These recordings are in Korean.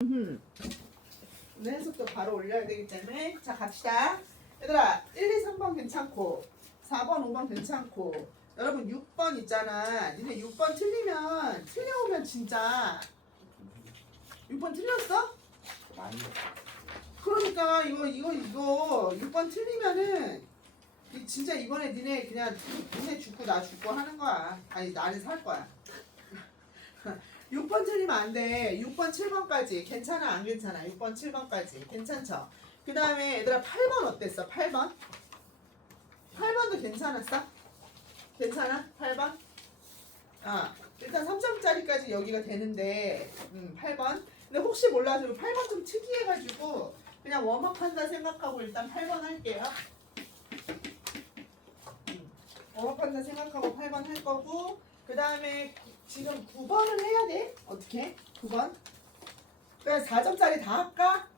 오늘 해석도 바로 올려야 되기 때문에 자 갑시다. 얘들아 1, 2, 3번 괜찮고 4번, 5번 괜찮고 여러분 6번 있잖아. 니네 6번 틀려오면 진짜 6번 틀렸어? 많이 그러니까 이거 6번 틀리면은 진짜 이번에 니네 죽고 나 죽고 하는 거야. 아니 나는 살 거야. 6번 틀리면 안 돼. 6번, 7번까지. 괜찮아, 안 괜찮아? 6번, 7번까지. 괜찮죠? 그 다음에 얘들아 8번 어땠어? 8번? 8번도 괜찮았어? 괜찮아? 8번? 일단 3점짜리까지 여기가 되는데 8번. 근데 혹시 몰라서 8번 좀 특이해가지고 그냥 웜업 한다 생각하고 일단 8번 할게요. 웜업 한다 생각하고 8번 할 거고 그 다음에 지금 9번을 해야 돼? 어떻게? 9번? 그냥 4점짜리 다 할까?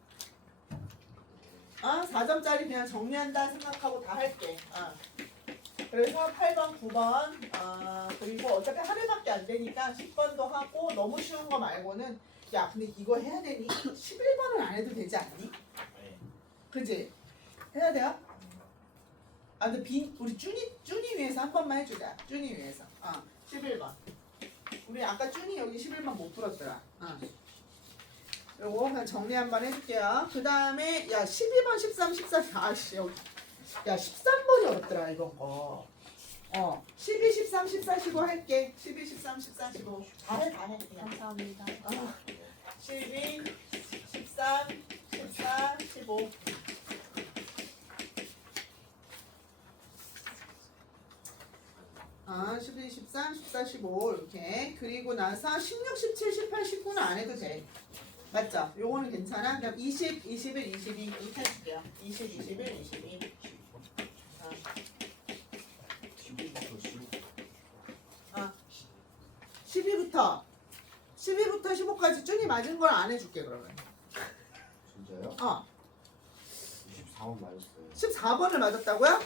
4점짜리 그냥 정리한다 생각하고 다 할게. 그래서 8번, 9번 그리고 어차피 하루밖에 안 되니까 10번도 하고 너무 쉬운 거 말고는 야 근데 이거 해야 되니? 11번은 안 해도 되지 않니? 그지? 해야 돼요? 근데 우리 쭈니 위해서 한 번만 해주자. 쭈니 위해서 11번 우리 아까 쭈니 여기 11번 못 풀었더라. 요거 그냥 정리 한번 해줄게요. 그 다음에 야 12번, 13, 14 아씨 여기 야 13번이 어렵더라 이번 거. 12, 13, 14, 15 할게. 12, 13, 14, 15 다해 그냥. 감사합니다. 12, 13, 14, 15 12, 13, 14, 15 이렇게 그리고 나서 16, 17, 18, 19는 안 해도 돼. 맞죠? 요거는 괜찮아? 그럼 20, 21, 22 이렇게 해줄게요. 20, 21, 22 12부터 15까지 쭈니 맞은 걸 안 해줄게 그러면. 진짜요? 24번 맞았어요. 14번을 맞았다고요?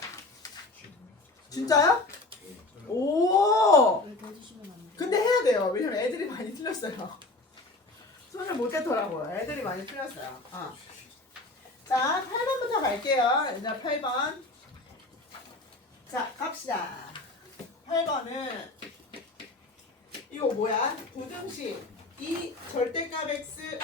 진짜요? 네. 오! 이렇게 해주시면 안 돼요. 근데 해야 돼요. 왜냐면 애들이 많이 틀렸어요. 손을 못 대더라고요. 애들이 많이 틀렸어요. 자, 8번부터 갈게요. 얘들아 8번. 자, 갑시다. 8번은 이거 뭐야? 부등식. 이 절대값 x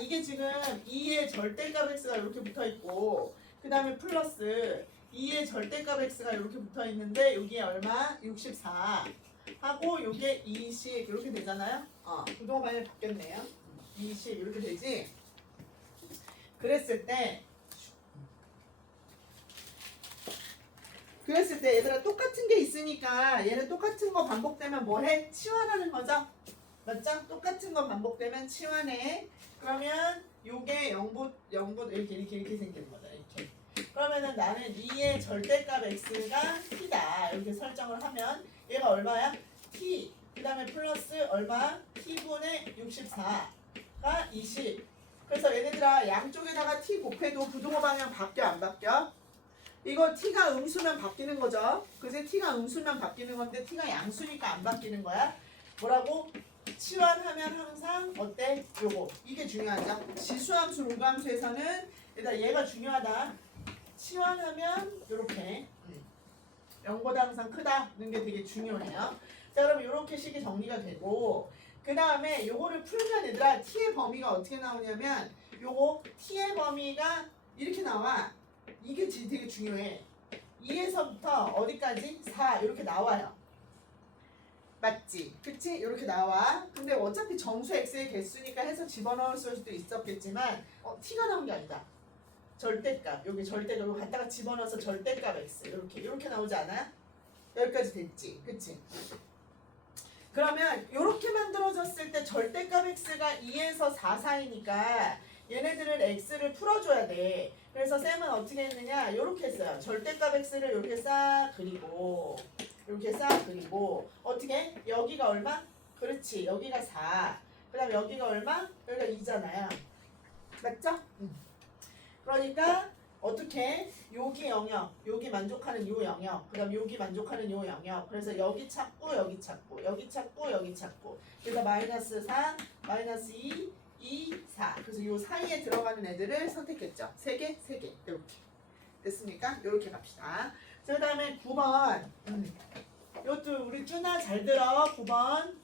이게 지금 2의 절대값 x가 이렇게 붙어있고 그 다음에 플러스 2의 절대값 x가 이렇게 붙어있는데 여기에 얼마? 64 하고 요게 20 이렇게 되잖아요. 부동반이 바뀌었네요. 20 이렇게 되지. 그랬을 때 얘들아 똑같은 게 있으니까 얘는 똑같은 거 반복되면 뭐 해? 치환하는 거죠? 맞죠? 똑같은 거 반복되면 치환해. 그러면 요게 0부 이렇게 생기는 거다. 이렇게. 그러면은 나는 2의 절대값 x가 t다. 이렇게 설정을 하면 얘가 얼마야? t. 그 다음에 플러스 얼마? t분의 64가 20. 그래서 얘네들아 양쪽에다가 t 곱해도 부동호 방향 바뀌어 안 바뀌어? 이거 t가 음수면 바뀌는 거죠. 그래서 t가 음수면 바뀌는 건데 t가 양수니까 안 바뀌는 거야. 뭐라고? 치환하면 항상 어때? 요거 이게 중요하죠. 지수함수 로감수에서는 일단 얘가 중요하다. 치환하면 요렇게 0보다 항상 크다는 게 되게 중요해요. 자 그럼 요렇게 식이 정리가 되고 그 다음에 요거를 풀면 얘들아 t의 범위가 어떻게 나오냐면 요거 t의 범위가 이렇게 나와. 이게 되게 중요해. 2에서부터 어디까지? 4 이렇게 나와요. 맞지? 그치? 이렇게 나와. 근데 어차피 정수 x의 개수니까 해서 집어넣을 수도 있었겠지만 t가 나온 게 아니다. 절대값. 여기 절대값 이거 갖다가 집어넣어서 절대값 x 이렇게 나오지 않아요? 여기까지 됐지? 그치? 그러면 이렇게 만들어졌을 때 절대값 x가 2에서 4 사이니까 얘네들은 x를 풀어줘야 돼. 그래서 쌤은 어떻게 했느냐? 이렇게 했어요. 절대값 x를 이렇게 싹 그리고 이렇게 싹 그리고 어떻게? 여기가 얼마? 그렇지. 여기가 4. 그 다음 여기가 얼마? 여기가 2잖아요. 맞죠? 그러니까 어떻게? 여기 영역, 여기 만족하는 요 영역, 그 다음 여기 만족하는 요 영역. 그래서 여기 찾고 여기 찾고 여기 찾고 여기 찾고. 그래서 마이너스 4, 마이너스 2, 2, 4. 그래서 이 사이에 들어가는 애들을 선택했죠. 3개, 3개. 이렇게. 됐습니까? 이렇게 갑시다. 그 다음에 9번. 이것도 우리 쭈나 잘 들어. 9번.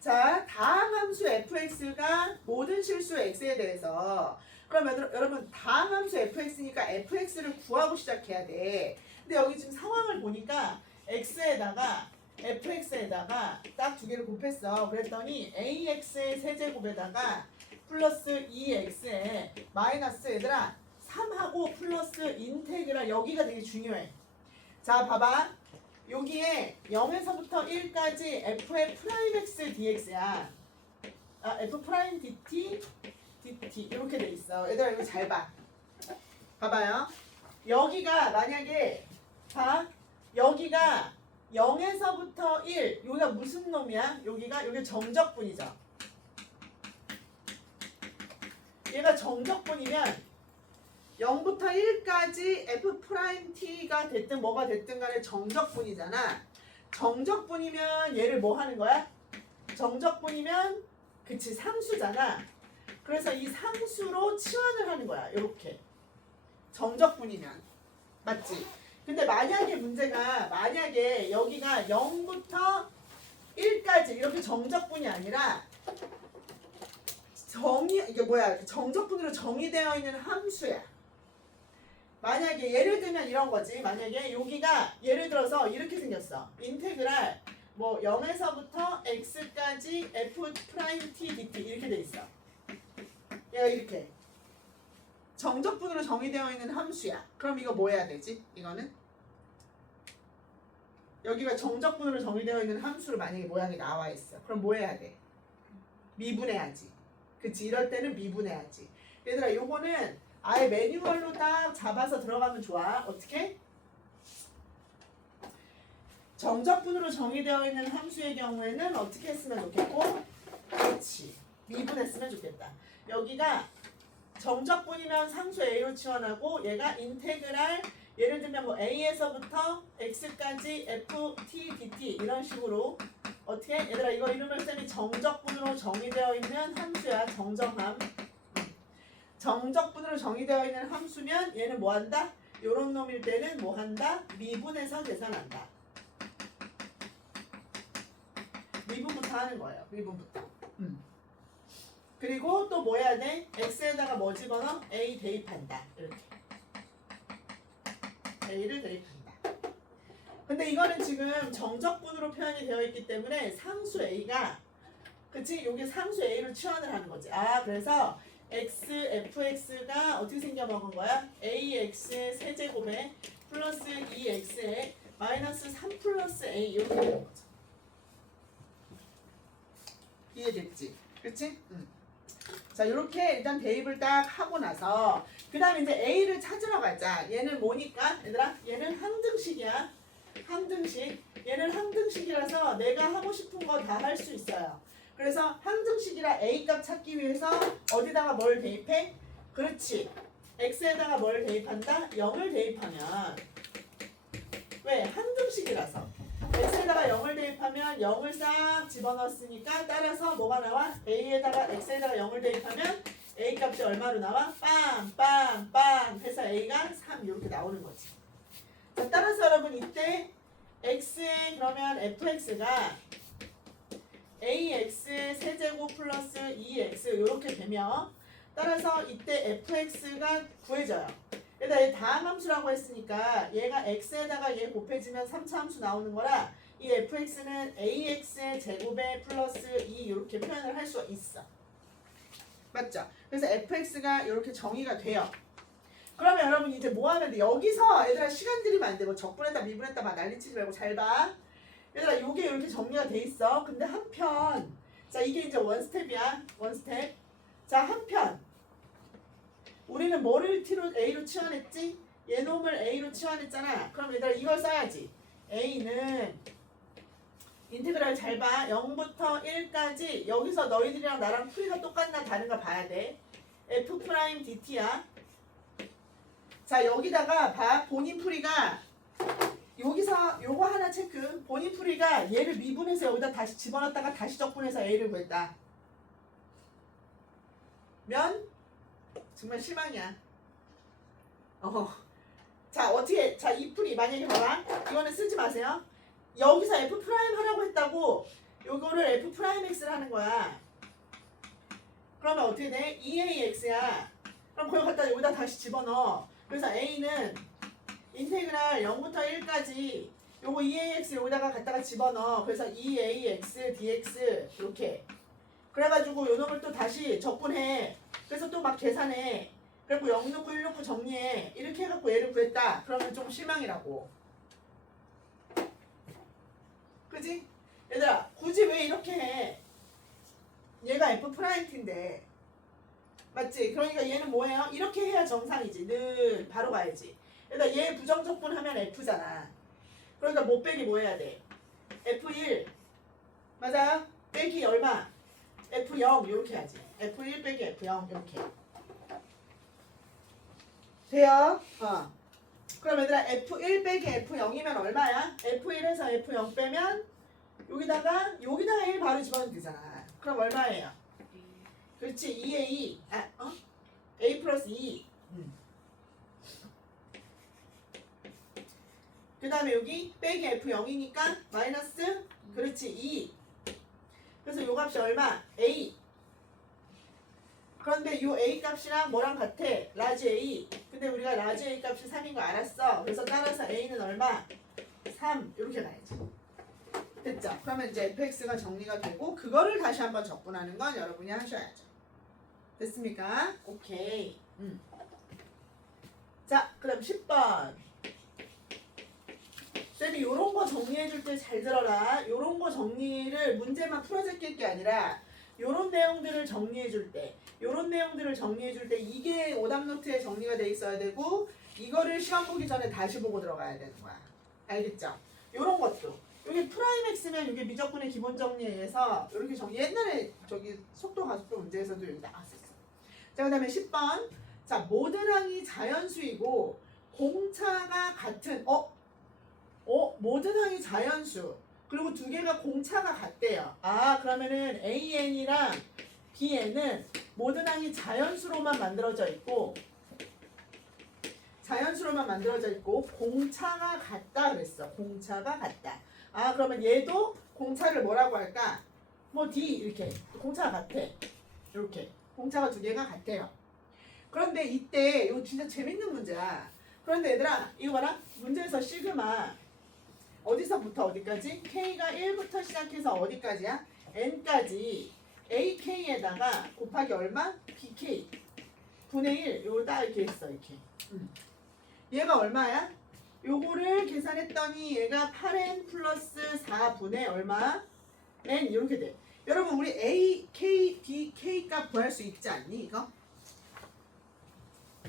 자, 다항 함수 fx가 모든 실수 x에 대해서 그러면 여러분 다항 함수 fx니까 fx를 구하고 시작해야 돼. 근데 여기 지금 상황을 보니까 x에다가 fx에다가 딱 두 개를 곱했어. 그랬더니 ax의 세제곱에다가 플러스 2x에 마이너스 얘들아 3하고 플러스 인테그랄 여기가 되게 중요해. 자 봐봐. 여기에 0에서부터 1까지 f의 프라임 x dx야. f 프라임 dt dt 이렇게 돼 있어. 얘들아 이거 잘 봐. 봐봐요. 여기가 만약에 봐. 여기가 0에서부터 1 여기가 무슨 놈이야? 여기 정적분이죠. 얘가 정적분이면 0부터 1까지 f 프라임 t가 됐든 뭐가 됐든 간에 정적분이잖아. 정적분이면 얘를 뭐 하는 거야? 정적분이면 그치 상수잖아. 그래서 이 상수로 치환을 하는 거야. 이렇게 정적분이면 맞지? 근데 만약에 문제가 만약에 여기가 0부터 1까지 이렇게 정적분이 아니라 이게 뭐야? 정적분으로 정의되어 있는 함수야. 만약에 예를 들면 이런 거지. 만약에 여기가 예를 들어서 이렇게 생겼어. 인테그랄 뭐 0에서부터 x까지 f 프라임 t dt 이렇게 돼 있어. 얘가 이렇게 정적분으로 정의되어 있는 함수야. 그럼 이거 뭐 해야 되지? 이거는 여기가 정적분으로 정의되어 있는 함수로 만약에 모양이 나와 있어. 그럼 뭐 해야 돼? 미분해야지. 그치? 이럴 때는 미분해야지. 얘들아 요거는 아예 매뉴얼로 딱 잡아서 들어가면 좋아. 어떻게? 정적분으로 정의되어 있는 함수의 경우에는 어떻게 했으면 좋겠고? 그렇지. 미분했으면 좋겠다. 여기가 정적분이면 상수 a로 치환하고 얘가 인테그랄 예를 들면 뭐 a에서부터 x까지 f t dt 이런 식으로 어떻게? 얘들아 이거 이름을 쌤이 정적분으로 정의되어 있는 함수야. 정정함. 정적분으로 정의되어 있는 함수면 얘는 뭐 한다? 요런 놈일 때는 뭐 한다? 미분해서 계산한다. 미분부터 하는 거예요. 미분부터. 그리고 또 뭐 해야 돼? x에다가 뭐 집어넣어? a 대입한다. 이렇게. a를 대입한다. 근데 이거는 지금 정적분으로 표현이 되어 있기 때문에 상수 a가 그치? 여기 상수 a로 치환을 하는 거지. 그래서 fx가 어떻게 생겨 먹은 거야? ax의 세제곱에 플러스 2x에 마이너스 3 플러스 a 이렇게 되는 거죠. 이해됐지? 그치? 자, 이렇게 일단 대입을 딱 하고 나서 그 다음에 이제 a를 찾으러 가자. 얘는 뭐니까? 얘들아, 얘는 항등식이야. 항등식. 얘는 항등식이라서 내가 하고 싶은 거 다 할 수 있어요. 그래서 항등식이라 a 값 찾기 위해서 어디다가 뭘 대입해? 그렇지. x에다가 뭘 대입한다? 0을 대입하면 왜? 항등식이라서 x에다가 0을 대입하면 0을 싹 집어넣었으니까 따라서 뭐가 나와? a에다가 x에다가 0을 대입하면 a 값이 얼마로 나와? 빵 해서 a가 3 이렇게 나오는 거지. 자, 따라서 여러분 이때 x에 그러면 fx가 ax의 세제곱 플러스 2x 이렇게 되면 따라서 이때 fx가 구해져요. 일단 얘 다항함수라고 했으니까 얘가 x에다가 얘 곱해지면 3차 함수 나오는 거라 이 fx는 ax의 제곱에 플러스 2 이렇게 표현을 할 수 있어. 맞죠? 그래서 fx가 이렇게 정의가 돼요. 그러면 여러분 이제 뭐 하면 돼? 여기서 얘들아 시간 들이면 안 돼. 뭐 적분했다 미분했다 막 난리치지 말고 잘 봐. 얘들아 요게 이렇게 정리가 돼 있어. 근데 한편 자 이게 이제 원스텝이야. 원스텝. 자 한편 우리는 뭐를 t로 a로 치환했지? 얘놈을 a로 치환했잖아. 그럼 얘들아 이걸 써야지. a는 인테그랄 잘 봐. 0부터 1까지 여기서 너희들이랑 나랑 풀이가 똑같나 다른가 봐야 돼. f 프라임 dt야. 자 여기다가 봐. 본인 풀이가 여기서 요거 하나 체크. 본인 풀이가 얘를 미분해서 여기다 다시 집어넣었다가 다시 적분해서 a를 구했다. 정말 실망이야. 자, 어떻게, 자, 이 풀이 만약에 봐봐. 이거는 쓰지 마세요. 여기서 F 프라임 하라고 했다고 요거를 F 프라임 X를 하는 거야. 그러면 어떻게 돼? 2AX야. 그럼 거기 갖다 여기다 다시 집어넣어. 그래서 A는 인테그랄 0부터 1까지 요거 2AX 여기다가 갖다가 집어넣어. 그래서 2AX dx 이렇게. 그래가지고 요 놈을 또 다시 적분해. 그래서 또 막 계산해. 그리고 0 넣고 1 넣고 정리해. 이렇게 해갖고 얘를 구했다. 그러면 좀 실망이라고. 그지? 얘들아, 굳이 왜 이렇게 해? 얘가 F 프라임인데. 맞지? 그러니까 얘는 뭐예요? 이렇게 해야 정상이지. 늘 바로 가야지. 얘들아, 얘 부정적분하면 F잖아. 그러니까 못 빼기 뭐 해야 돼? F1 맞아요? 빼기 얼마? F0 이렇게 해야지. F1 빼기 F0 이렇게 돼요? 그럼 얘들아 F1 빼기 F0이면 얼마야? F1에서 F0 빼면 여기다가 1 바로 집어넣으면 되잖아. 그럼 얼마예요? 그렇지. 2A A 플러스 2. 그 다음에 여기 빼기 F0이니까 마이너스 그렇지 2. 그래서 요 값이 얼마? A. 그런데 요 A 값이랑 뭐랑 같아? 라지 A. 근데 우리가 라지 A 값이 3인 거 알았어. 그래서 따라서 A는 얼마? 3. 이렇게 가야지. 됐죠? 그러면 이제 fx가 정리가 되고 그거를 다시 한번 적분하는 건 여러분이 하셔야죠. 됐습니까? 오케이. 자, 그럼 10번. 쌤이 요런 거 정리해줄 때 잘 들어라. 요런 거 정리를 문제만 풀어제낄 게 아니라 요런 내용들을 정리해줄 때 이게 오답노트에 정리가 돼 있어야 되고 이거를 시험 보기 전에 다시 보고 들어가야 되는 거야. 알겠죠? 요런 것도 여기 프라임 X면 이게 미적분의 기본 정리에 의해서 이렇게 정리. 옛날에 저기 속도 가속도 문제에서도 여기 나왔었어. 자, 그 다음에 10번. 자, 모든 항이 자연수이고 공차가 같은 모든 항이 자연수 그리고 두 개가 공차가 같대요. 그러면은 AN이랑 BN은 모든 항이 자연수로만 만들어져 있고 공차가 같다 그랬어. 공차가 같다. 그러면 얘도 공차를 뭐라고 할까? 뭐 D 이렇게 공차가 같아. 이렇게 공차가 두 개가 같아요. 그런데 이때 이거 진짜 재밌는 문제야. 그런데 얘들아 이거 봐라. 문제에서 시그마 어디서부터 어디까지? K가 1부터 시작해서 어디까지야? N까지 AK에다가 곱하기 얼마? BK 분의 1 요걸 딱 이렇게 했어. 이렇게 얘가 얼마야? 요거를 계산했더니 얘가 8N 플러스 4분의 얼마? N 이렇게 돼. 여러분 우리 A, K, B, K 값 구할 수 있지 않니 이거?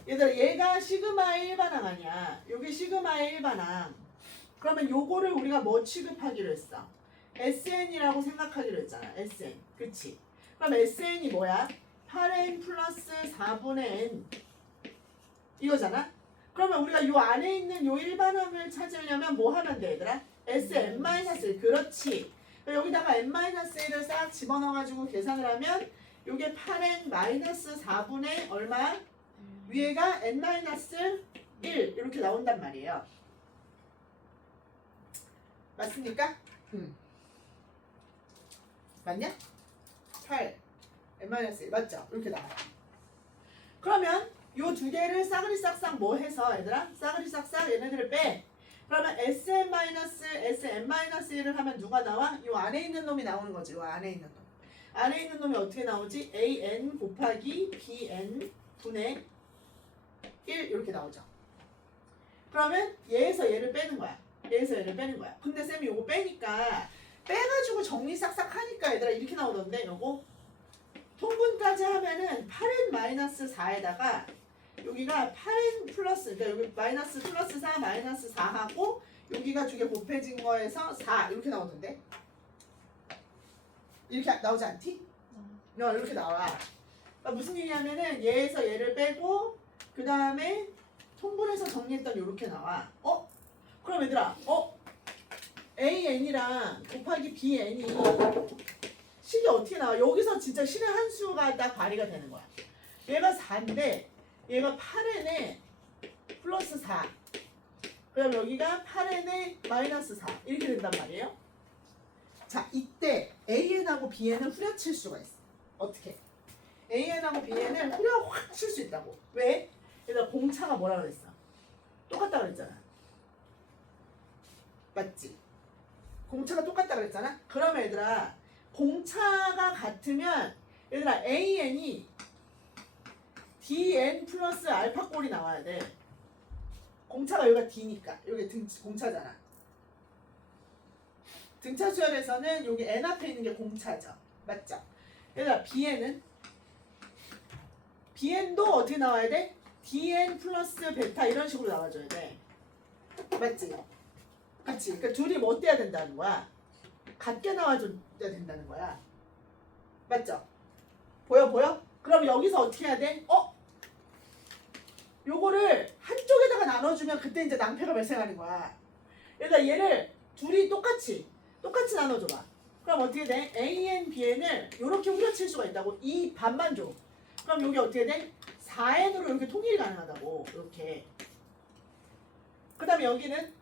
얘들아 얘가 시그마의 일반항 아니야. 요게 시그마의 일반항. 그러면 요거를 우리가 뭐 취급하기로 했어? SN이라고 생각하기로 했잖아. SN. 그치? 그럼 SN이 뭐야? 8N 플러스 4분의 N 이거잖아? 그러면 우리가 요 안에 있는 요 일반항을 찾으려면 뭐 하면 돼 얘들아? SN-1 그렇지. 여기다가 n-1을 싹 집어넣어가지고 계산을 하면 요게 8n-4분의 얼마? 위에가 n-1 이렇게 나온단 말이에요. 맞습니까? 맞냐? 8 n-1 맞죠? 이렇게 나와요. 그러면 요 두 개를 싸그리 싹싹 뭐 해서 얘들아? 싸그리 싹싹 얘네들을 빼. 그러면 Sn-1을 하면 누가 나와? 요 안에 있는 놈이 나오는 거지. 요 안에 있는 놈. 안에 있는 놈이 어떻게 나오지? AN 곱하기 BN 분의 1 이렇게 나오죠. 그러면 얘에서 얘를 빼는 거야. 근데 쌤이 요거 빼니까 빼가지고 정리 싹싹 하니까 얘들아 이렇게 나오던데 요거 통분까지 하면은 8n-4에다가 여기가 8n 플러스 그러니까 여기 마이너스 플러스 4 마이너스 4하고 여기가 두 개 곱해진 거에서 4 이렇게 나오던데 이렇게 나오지 않지? 이렇게 나와. 그러니까 무슨 얘기냐면은 얘에서 얘를 빼고 그 다음에 통분해서 정리했더니 이렇게 나와. 그럼 얘들아 AN이랑 곱하기 BN이 식이 어떻게 나와? 여기서 진짜 신의 한 수가 딱 발휘가 되는 거야. 얘가 4인데 얘가 8n에 플러스 4. 그럼 여기가 8n에 마이너스 4 이렇게 된단 말이에요. 자, 이때 AN하고 BN을 후려칠 수가 있어. 어떻게? AN하고 BN을 후려 확 칠 수 있다고. 왜? 얘들아 공차가 뭐라 그랬어? 똑같다 그랬잖아. 맞지? 공차가 똑같다 그랬잖아. 그러면 얘들아 공차가 같으면 얘들아 AN이 DN 플러스 알파 꼴이 나와야 돼. 공차가 여기가 D니까 여기 공차잖아. 등차 수열에서는 여기 N 앞에 있는 게 공차죠. 맞죠? 얘들아 BN도 어떻게 나와야 돼? DN 플러스 베타 이런 식으로 나와줘야 돼. 맞지? 그치? 그러니까 둘이 뭐 어때야 된다는 거야? 같게 나와줘야 된다는 거야. 맞죠? 보여? 그럼 여기서 어떻게 해야 돼? 요거를 한쪽에다가 나눠주면 그때 이제 낭패가 발생하는 거야. 얘들아 얘를 둘이 똑같이 나눠줘봐. 그럼 어떻게 돼? AN, BN을 이렇게 후려칠 수가 있다고. 이 반만 줘. 그럼 여기 어떻게 돼? 4N으로 이렇게 통일이 가능하다고. 이렇게. 그 다음에 여기는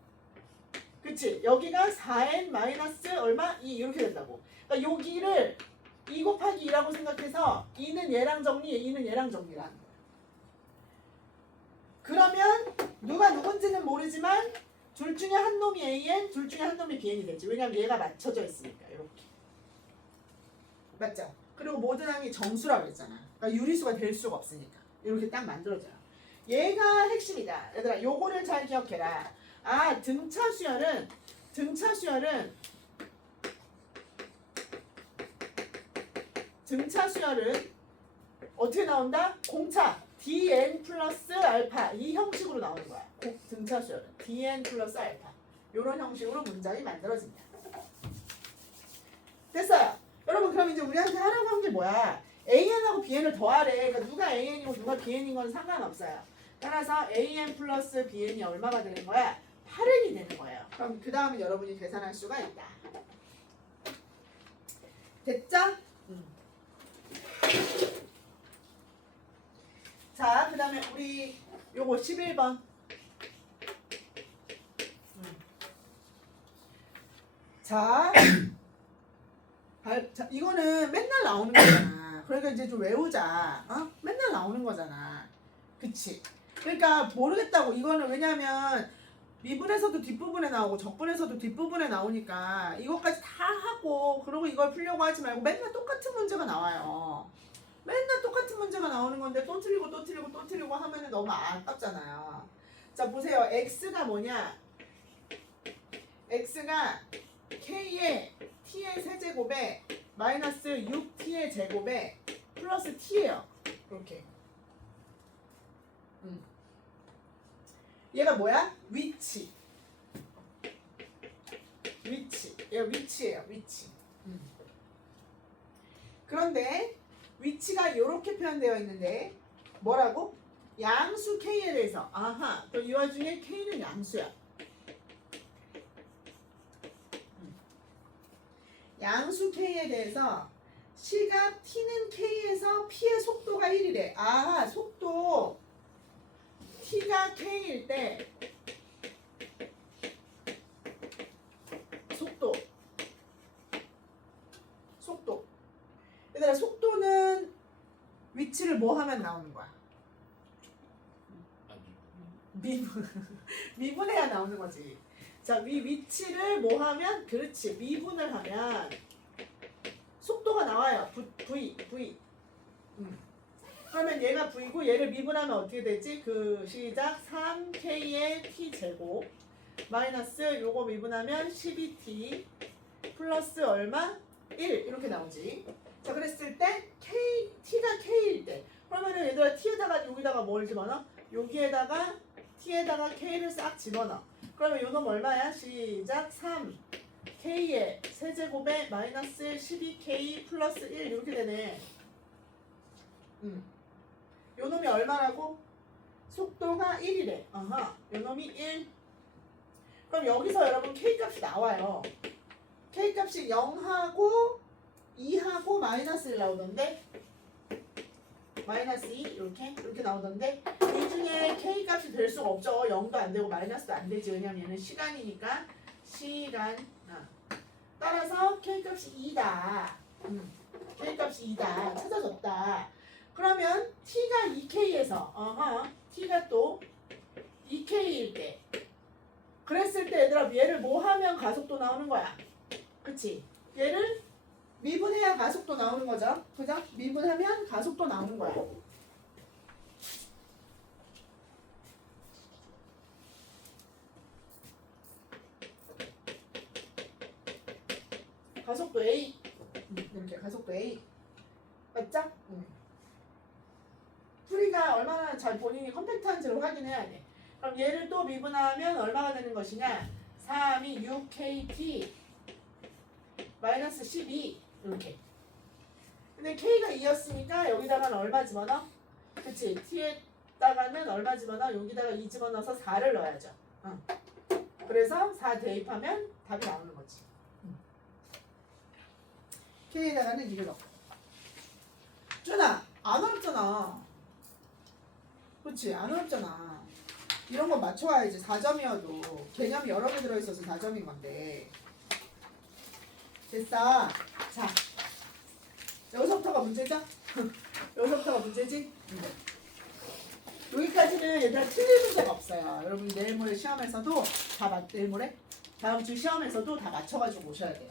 그치? 여기가 4N 마이너스 얼마? 2 이렇게 된다고. 그러니까 여기를 2 곱하기 2라고 생각해서 2는 얘랑 정리, 2는 얘랑 정리라는 거야. 그러면 누가 누군지는 모르지만 둘 중에 한 놈이 AN, 둘 중에 한 놈이 BN이 되지. 왜냐면 얘가 맞춰져 있으니까. 이렇게. 맞죠? 그리고 모든 항이 정수라고 했잖아. 그러니까 유리수가 될 수가 없으니까. 이렇게 딱 만들어져요. 얘가 핵심이다. 얘들아 요거를 잘 기억해라. 아 등차 수열은 어떻게 나온다? 공차 dn 플러스 알파 이 형식으로 나오는 거야. 등차 수열은 dn 플러스 알파 이런 형식으로 문장이 만들어진다. 됐어요. 여러분 그럼 이제 우리한테 하라고 한 게 뭐야? AN하고 BN을 더하래. 그러니까 누가 AN이고 누가 BN인 건 상관없어요. 따라서 AN 플러스 BN이 얼마가 되는 거야? 8n이 되는 거예요. 그럼 그 다음에 여러분이 계산할 수가 있다. 됐죠? 자, 그 다음에 우리 요거 11번. 자, 이거는 맨날 나오는 거잖아. 그러니까 이제 좀 외우자. 맨날 나오는 거잖아. 그치? 그러니까 모르겠다고. 이거는 왜냐면 미분에서도 뒷부분에 나오고 적분에서도 뒷부분에 나오니까 이것까지 다 하고 그러고 이걸 풀려고 하지 말고 맨날 똑같은 문제가 나와요. 맨날 똑같은 문제가 나오는 건데 또 틀리고 또 틀리고 또 틀리고 하면은 너무 아깝잖아요. 자 보세요. x가 뭐냐? x가 k의 t의 세제곱에 마이너스 6t의 제곱에 플러스 t예요. 이렇게. 얘가 뭐야? 위치. 얘가 위치예요. 위치. 그런데 위치가 이렇게 표현되어 있는데 뭐라고? 양수 k에 대해서. 아하. 또 이 와중에 k는 양수야. 양수 k에 대해서 시각 t는 k에서 p의 속도가 1이래. 아하. 속도 t가 k일 때 속도 얘들아 속도는 위치를 뭐 하면 나오는 거야? 미분해야 나오는 거지. 자, 위치를 뭐 하면? 그렇지. 미분을 하면 속도가 나와요. v. 그러면 얘가 v고 얘를 미분하면 어떻게 되지? 그 시작 3k의 t제곱 마이너스 요거 미분하면 12t 플러스 얼마? 1 이렇게 나오지. 자 그랬을 때 t가 k일 때 그러면은 얘들아 t에다가 여기다가 뭘 집어넣어? 여기에다가 t에다가 k를 싹 집어넣어. 그러면 요놈 얼마야? 시작 3k의 세제곱에 마이너스 12k 플러스 1 이렇게 되네. 요놈이 얼마라고? 속도가 1이래. 요놈이 1. 그럼 여기서 여러분 K값이 나와요. K값이 0하고 2하고 마이너스 1 나오던데 마이너스 2 이렇게 나오던데 이 중에 k 값이 될 수가 없죠. 0도 안 되고 마이너스도 안 되지. 왜냐면 얘는 시간이니까 시간. 따라서 k 값이 2다. k 값이 2다. 찾아줬다. 그러면 t가 2k에서 t가 또 2k일 때 그랬을 때 얘들아 얘를 뭐 하면 가속도 나오는 거야. 그치? 얘를 미분해야 가속도 나오는 거죠. 그죠? 미분하면 가속도 나오는 거야. 가속도 A. 이렇게 가속도 A. 맞죠? 풀이가 얼마나 잘 본인이 컴팩트한지를 확인해야 돼. 그럼 얘를 또 미분하면 얼마가 되는 것이냐? 3이 6kt 마이너스 12 이렇게. 근데 k가 2였으니까 여기다가는 얼마 집어넣어? 그치? t에다가는 얼마 집어넣어? 여기다가 2 집어넣어서 4를 넣어야죠. 그래서 4 대입하면 답이 나오는 거지. k에다가는 2를 넣고. 준아 안 어렵잖아. 그치? 안 어렵잖아. 이런 거 맞춰와야지. 4점이어도 개념이 여러 개 들어있어서 4점인 건데. 됐어. 자, 여기서부터가 문제죠? 여기서부터가 문제지? 여기까지는 얘들아 틀릴 문제가 없어요. 여러분 내일 모레 시험에서도 내일 모레? 다음 주 시험에서도 다 맞춰가지고 오셔야 돼요.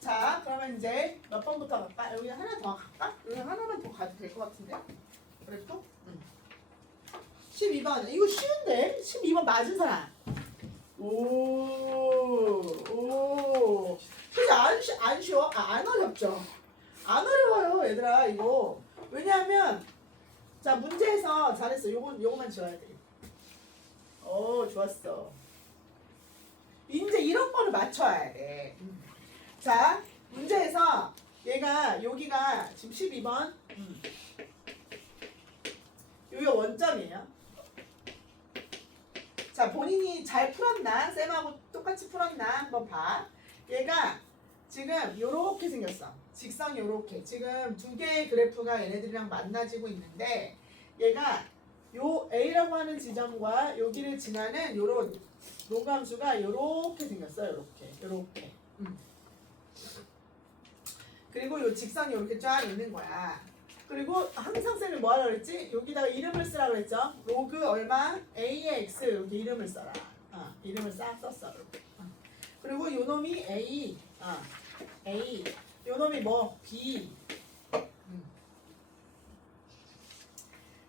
자, 그러면 이제 몇 번부터 갈까? 여기 하나 더 갈까? 여기 하나만 더 가도 될 것 같은데? 그래 또? 12번. 이거 쉬운데? 12번 맞은 사람. 오. 그지? 안 쉬워? 안 어렵죠? 안 어려워요, 얘들아, 이거. 왜냐하면, 자, 문제에서 잘했어. 요거만 지워야 돼. 오, 좋았어. 이제 이런 거를 맞춰야 돼. 자, 문제에서 얘가 여기가 지금 12번 여기가 원점이에요. 자, 본인이 잘 풀었나? 쌤하고 똑같이 풀었나? 한번 봐. 얘가 지금 요렇게 생겼어. 직선이 요렇게. 지금 두 개의 그래프가 얘네들이랑 만나지고 있는데 얘가 요 A라고 하는 지점과 여기를 지나는 요런 로그함수가 요렇게 생겼어요. 요렇게. 그리고 요 직선이 이렇게 쫙 있는 거야. 그리고 항상 쌤이 뭐 하라고 그랬지? 여기다가 이름을 쓰라고 그랬죠? 로그 얼마? A의 X 이렇게 이름을 써라. 이름을 싹 썼어. 그리고 요 놈이 A. A. 요 놈이 뭐? B.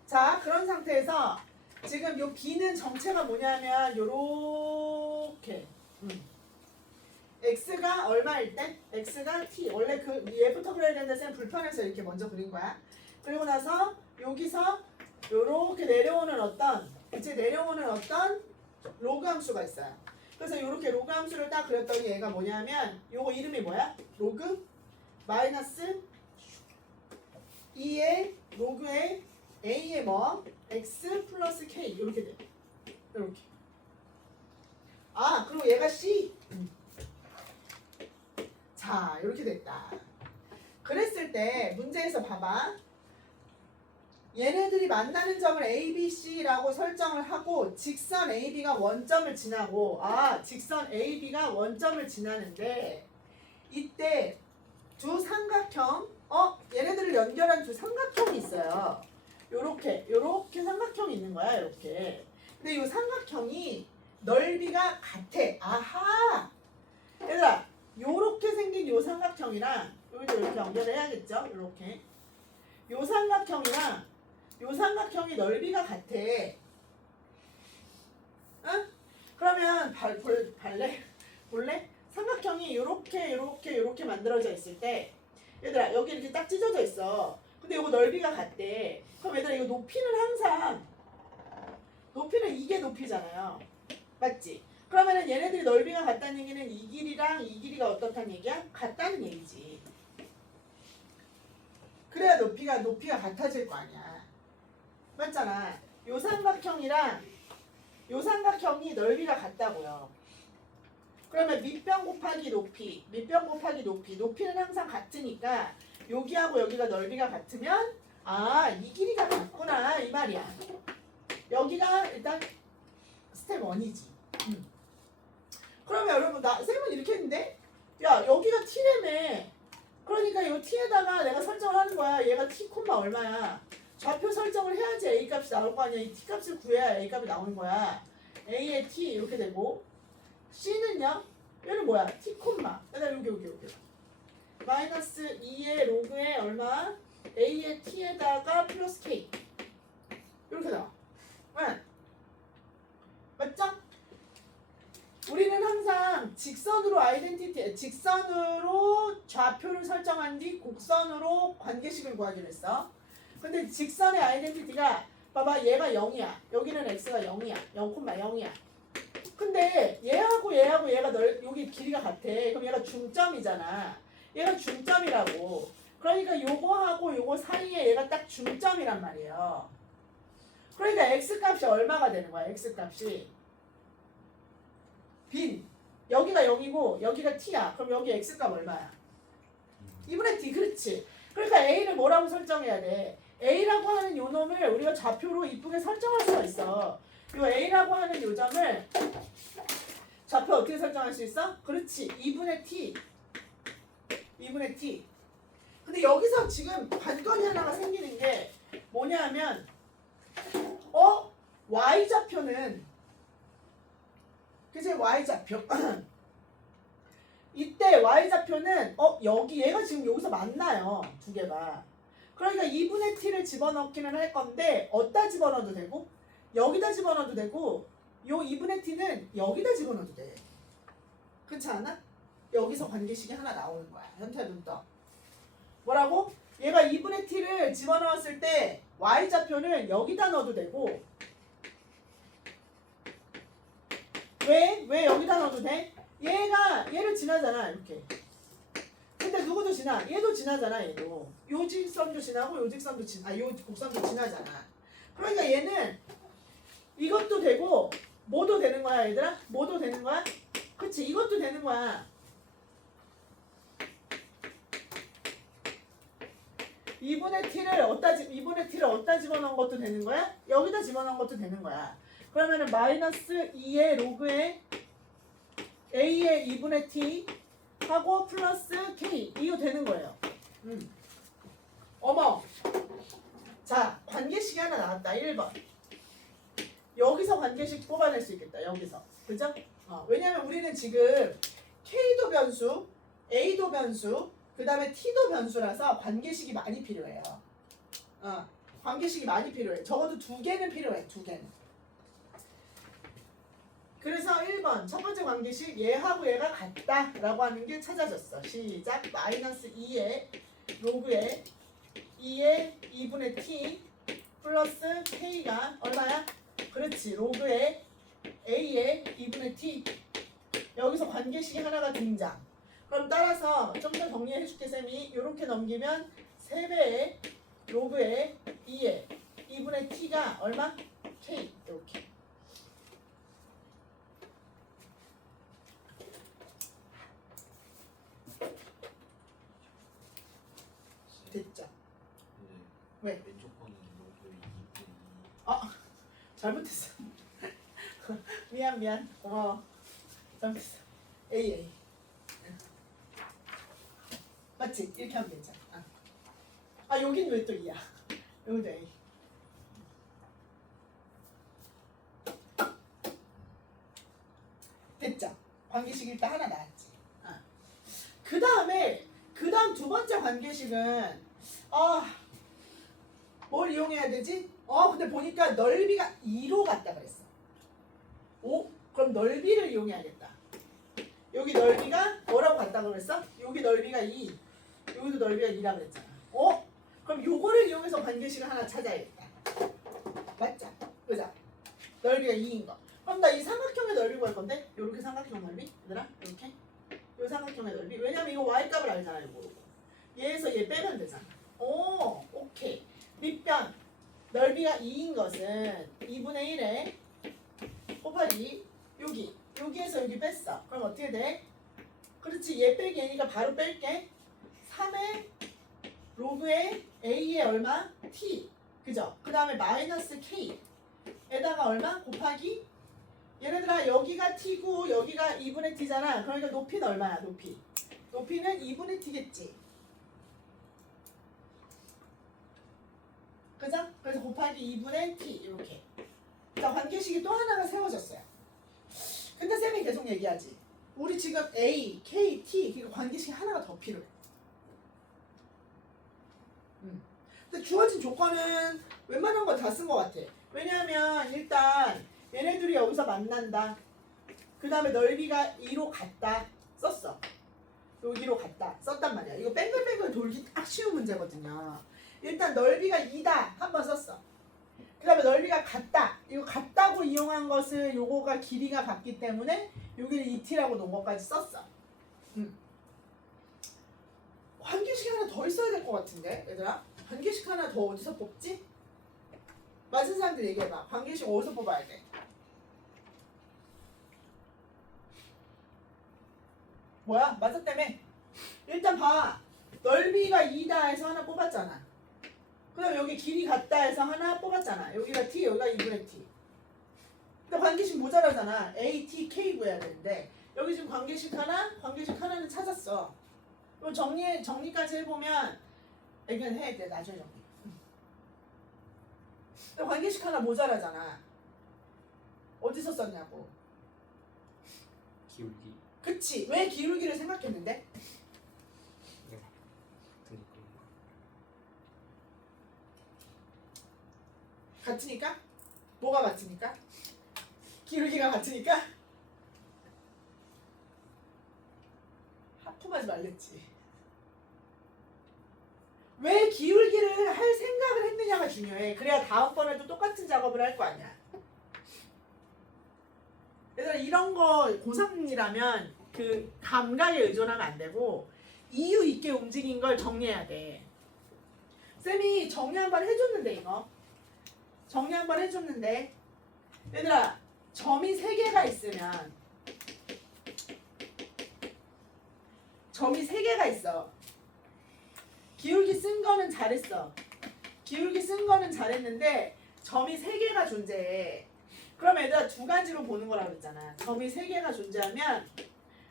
자, 그런 상태에서 지금 요 B는 정체가 뭐냐면 요렇게. x가 얼마일 때? x가 t. 원래 그 얘부터 그려야 되는데 쌤 불편해서 이렇게 먼저 그린 거야. 그리고 나서 여기서 요렇게 내려오는 어떤 로그 함수가 있어요. 그래서 요렇게 로그 함수를 딱 그렸더니 얘가 뭐냐면 요거 이름이 뭐야? 로그 마이너스 2의 로그의 a의 뭐? x 플러스 k 이렇게 돼. 이렇게. 그리고 얘가 c. 자, 이렇게 됐다. 그랬을 때 문제에서 봐봐. 얘네들이 만나는 점을 A, B, C라고 설정을 하고 직선 AB가 원점을 지나고 직선 AB가 원점을 지나는데 이때 두 삼각형 얘네들을 연결한 두 삼각형이 있어요. 요렇게 삼각형이 있는 거야. 요렇게. 근데 이 삼각형이 넓이가 같아. 아하! 얘들아 요렇게 생긴 요 삼각형이랑 여기도 이렇게 연결해야겠죠? 요렇게 요 삼각형이랑 요 삼각형이 넓이가 같아. 응? 그러면 볼래? 삼각형이 요렇게 만들어져 있을 때 얘들아 여기 이렇게 딱 찢어져 있어. 근데 요거 넓이가 같대. 그럼 얘들아 이거 높이는 이게 높이잖아요. 맞지? 그러면은 얘네들이 넓이가 같다는 얘기는 이 길이랑 이 길이가 어떻다는 얘기야? 같다는 얘기지. 그래야 높이가 같아질 거 아니야. 맞잖아. 요 삼각형이랑 요 삼각형이 넓이가 같다고요. 그러면 밑변 곱하기 높이, 밑변 곱하기 높이, 높이는 항상 같으니까 여기하고 여기가 넓이가 같으면 아, 이 길이가 같구나 이 말이야. 여기가 일단 스텝 1이지. 그러면 여러분 쌤은 이렇게 했는데 야 여기가 t라며. 그러니까 이 t에다가 내가 설정을 하는 거야. 얘가 t 콤마 얼마야. 좌표 설정을 해야지 a 값이 나올 거 아니야. 이 t 값을 구해야 a 값이 나오는 거야. a의 t 이렇게 되고 c는요. 얘는 뭐야? t 콤마. 그다음 여기. 마이너스 2의 로그에 얼마? a의 t에다가 플러스 k. 이렇게 나와. 응. 맞죠? 우리는 항상 직선으로 직선으로 좌표를 설정한 뒤 곡선으로 관계식을 구하기로 했어. 근데 직선의 아이덴티티가 봐봐 얘가 0이야. 여기는 x가 0이야. 0,0이야. 근데 얘하고 얘가 여기 길이가 같아. 그럼 얘가 중점이잖아. 얘가 중점이라고. 그러니까 요거하고 요거 사이에 얘가 딱 중점이란 말이에요. 그러니까 x값이 얼마가 되는 거야? x값이 빈. 여기가 0이고 여기가 t야. 그럼 여기 x값 얼마야? 2분의 t. 그렇지. 그러니까 a를 뭐라고 설정해야 돼? a라고 하는 요 놈을 우리가 좌표로 이쁘게 설정할 수가 있어. 요 a라고 하는 요 점을 좌표 어떻게 설정할 수 있어? 그렇지. 2분의 t. 2분의 t. 근데 여기서 지금 관건이 하나가 생기는 게 뭐냐 하면 y좌표는 그치? y좌표 이때 y좌표는 여기 얘가 지금 여기서 만나요. 두 개가. 그러니까 2분의 t를 집어넣기는 할 건데 어디다 집어넣어도 되고 여기다 집어넣어도 되고 요 2분의 t는 여기다 집어넣어도 돼. 그렇지 않아? 여기서 관계식이 하나 나오는 거야. 현태 눈떠. 뭐라고? 얘가 2분의 t를 집어넣었을 때 y좌표는 여기다 넣어도 되고 왜 여기다 넣어도 돼? 얘를 지나잖아 이렇게. 근데 누구도 지나? 얘도 지나잖아 얘도. 요 직선도 지나고 요 직선도 요 곡선도 지나잖아. 그러니까 얘는 이것도 되고 뭐도 되는 거야 얘들아? 뭐도 되는 거야? 그치 이것도 되는 거야. 2분의 t를 어디다 집어넣은 것도 되는 거야? 여기다 집어넣은 것도 되는 거야. 그러면은 마이너스 2의 로그에 a의 2분의 t 하고 플러스 k 이거 되는 거예요. 어머. 자 관계식이 하나 나왔다. 1번. 여기서 관계식 뽑아낼 수 있겠다. 여기서. 그죠? 왜냐면 우리는 지금 k도 변수, a도 변수, 그 다음에 t도 변수라서 관계식이 많이 필요해요. 관계식이 많이 필요해. 적어도 2개는 필요해. 2개는. 그래서 1번 첫 번째 관계식 얘하고 얘가 같다 라고 하는 게 찾아졌어. 시작. 마이너스 2의 로그에 2의 2분의 t 플러스 k가 얼마야? 그렇지. 로그에 a의 2분의 t. 여기서 관계식이 하나가 등장. 그럼 따라서 좀 더 정리해 줄게 쌤이. 이렇게 넘기면 3배의 로그에 2의 2분의 t가 얼마? k. 이렇게. 됐죠? 네. 왜? 왼쪽 번은 로그 2분의 2. 잘못했어. 미안. 고마워. 잘못했어. A. 맞지? 이렇게 하면 되잖아. 여긴 왜 또 2야? 여기도 A. 됐죠? 관계식 일단 하나 나왔지. 그 다음 두 번째 관계식은 뭘 이용해야 되지? 근데 보니까 넓이가 2로 같다 그랬어. 그럼 넓이를 이용해야겠다. 여기 넓이가 뭐라고 같다고 그랬어? 여기 넓이가 2. 여기도 넓이가 2라고 그랬잖아. 그럼 요거를 이용해서 관계식을 하나 찾아야겠다. 맞죠? 그죠? 넓이가 2인 거. 그럼 나 이 삼각형의 넓이 구할 건데? 요렇게 삼각형 넓이? 얘들아? 이렇게? 요 삼각형의 넓이? 왜냐면 이거 y값을 알잖아. 이거 모르고. 얘에서 얘 빼면 되잖아. 오케이. 밑변 넓이가 2인 것은 2분의 1에 곱하기 여기 여기에서 여기 뺐어. 그럼 어떻게 돼? 그렇지. 얘 빼기 얘니까 바로 뺄게. 3의 로그의 a의 얼마? t. 그죠? 그 다음에 마이너스 k. 에다가 얼마? 곱하기. 얘네들아 여기가 t고 여기가 2분의 t잖아. 그러니까 높이는 얼마야? 높이는 2분의 t겠지. 그죠? 그래서 곱하기 2분의 t 이렇게. 자, 관계식이 또 하나가 세워졌어요. 근데 쌤이 계속 얘기하지. 우리 지금 A, K, T 그러니까 관계식이 하나가 더 필요해. 근데 주어진 조건은 웬만한 거 다 쓴 것 같아. 왜냐하면 일단 얘네들이 여기서 만난다. 그 다음에 넓이가 2로 같다. 썼어. 여기로 갔다. 썼단 말이야. 이거 뺑글뺑글 돌기 딱 쉬운 문제거든요. 일단 넓이가 2다. 한번 썼어. 그 다음에 넓이가 같다. 이거 같다고 이용한 것을 요거가 길이가 같기 때문에 여기를 2t라고 놓은 것까지 썼어. 관계식 하나 더 있어야 될 것 같은데 얘들아? 관계식 하나 더 어디서 뽑지? 맞은 사람들 얘기해봐. 관계식 어디서 뽑아야 돼? 뭐야? 맞았다며? 일단 봐. 넓이가 2다 해서 하나 뽑았잖아. 그 다음에 여기 길이 같다 해서 하나 뽑았잖아. 여기가 t, 여기가 2분의 t. 근데 관계식 모자라잖아. a, t, k 구해야 되는데 여기 지금 관계식 하나는 찾았어. 그럼 정리까지 해보면 이건 해야 돼. 나중에 정리. 근데 관계식 하나 모자라잖아. 어디서 썼냐고. 기울기. 그치. 왜 기울기를 생각했는데? 네. 그니까. 같으니까? 뭐가 같으니까? 기울기가 같으니까? 하품하지 말랬지. 왜 기울기를 할 생각을 했느냐가 중요해. 그래야 다음번에도 똑같은 작업을 할 거 아니야. 얘들아 이런 거 고3이라면 그 감각에 의존하면 안 되고 이유 있게 움직인 걸 정리해야 돼. 쌤이 정리 한번 해줬는데 이거. 정리 한번 해줬는데 얘들아 점이 3개가 있으면 점이 3개가 있어. 기울기 쓴 거는 잘했어. 기울기 쓴 거는 잘했는데 점이 3개가 존재해. 그럼 얘들아 2가지로 보는 거라고 그랬잖아. 점이 3개가 존재하면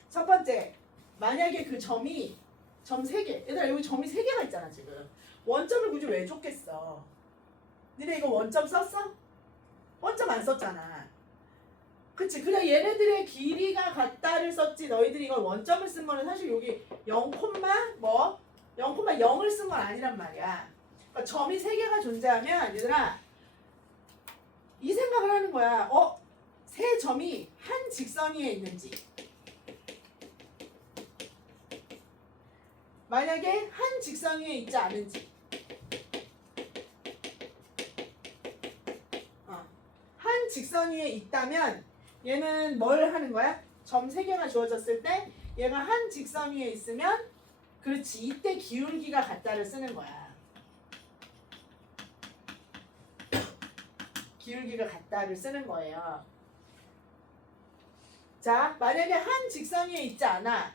첫 번째 만약에 그 점이 점 3개 얘들아 여기 점이 3개가 있잖아 지금. 원점을 굳이 왜 줬겠어? 니네 이거 원점 썼어? 원점 안 썼잖아. 그치? 그래 얘네들의 길이가 같다를 썼지 너희들이 이걸 원점을 쓴 거는 사실 여기 0,0을 쓴 건 아니란 말이야. 그러니까 점이 3개가 존재하면 얘들아 이 생각을 하는 거야. 세 점이 한 직선 위에 있는지. 만약에 한 직선 위에 있지 않은지. 한 직선 위에 있다면 얘는 뭘 하는 거야? 점 3개가 주어졌을 때 얘가 한 직선 위에 있으면 그렇지. 이때 기울기가 같다를 쓰는 거야. 기울기가 같다를 쓰는 거예요. 자, 만약에 한 직선 위에 있지 않아.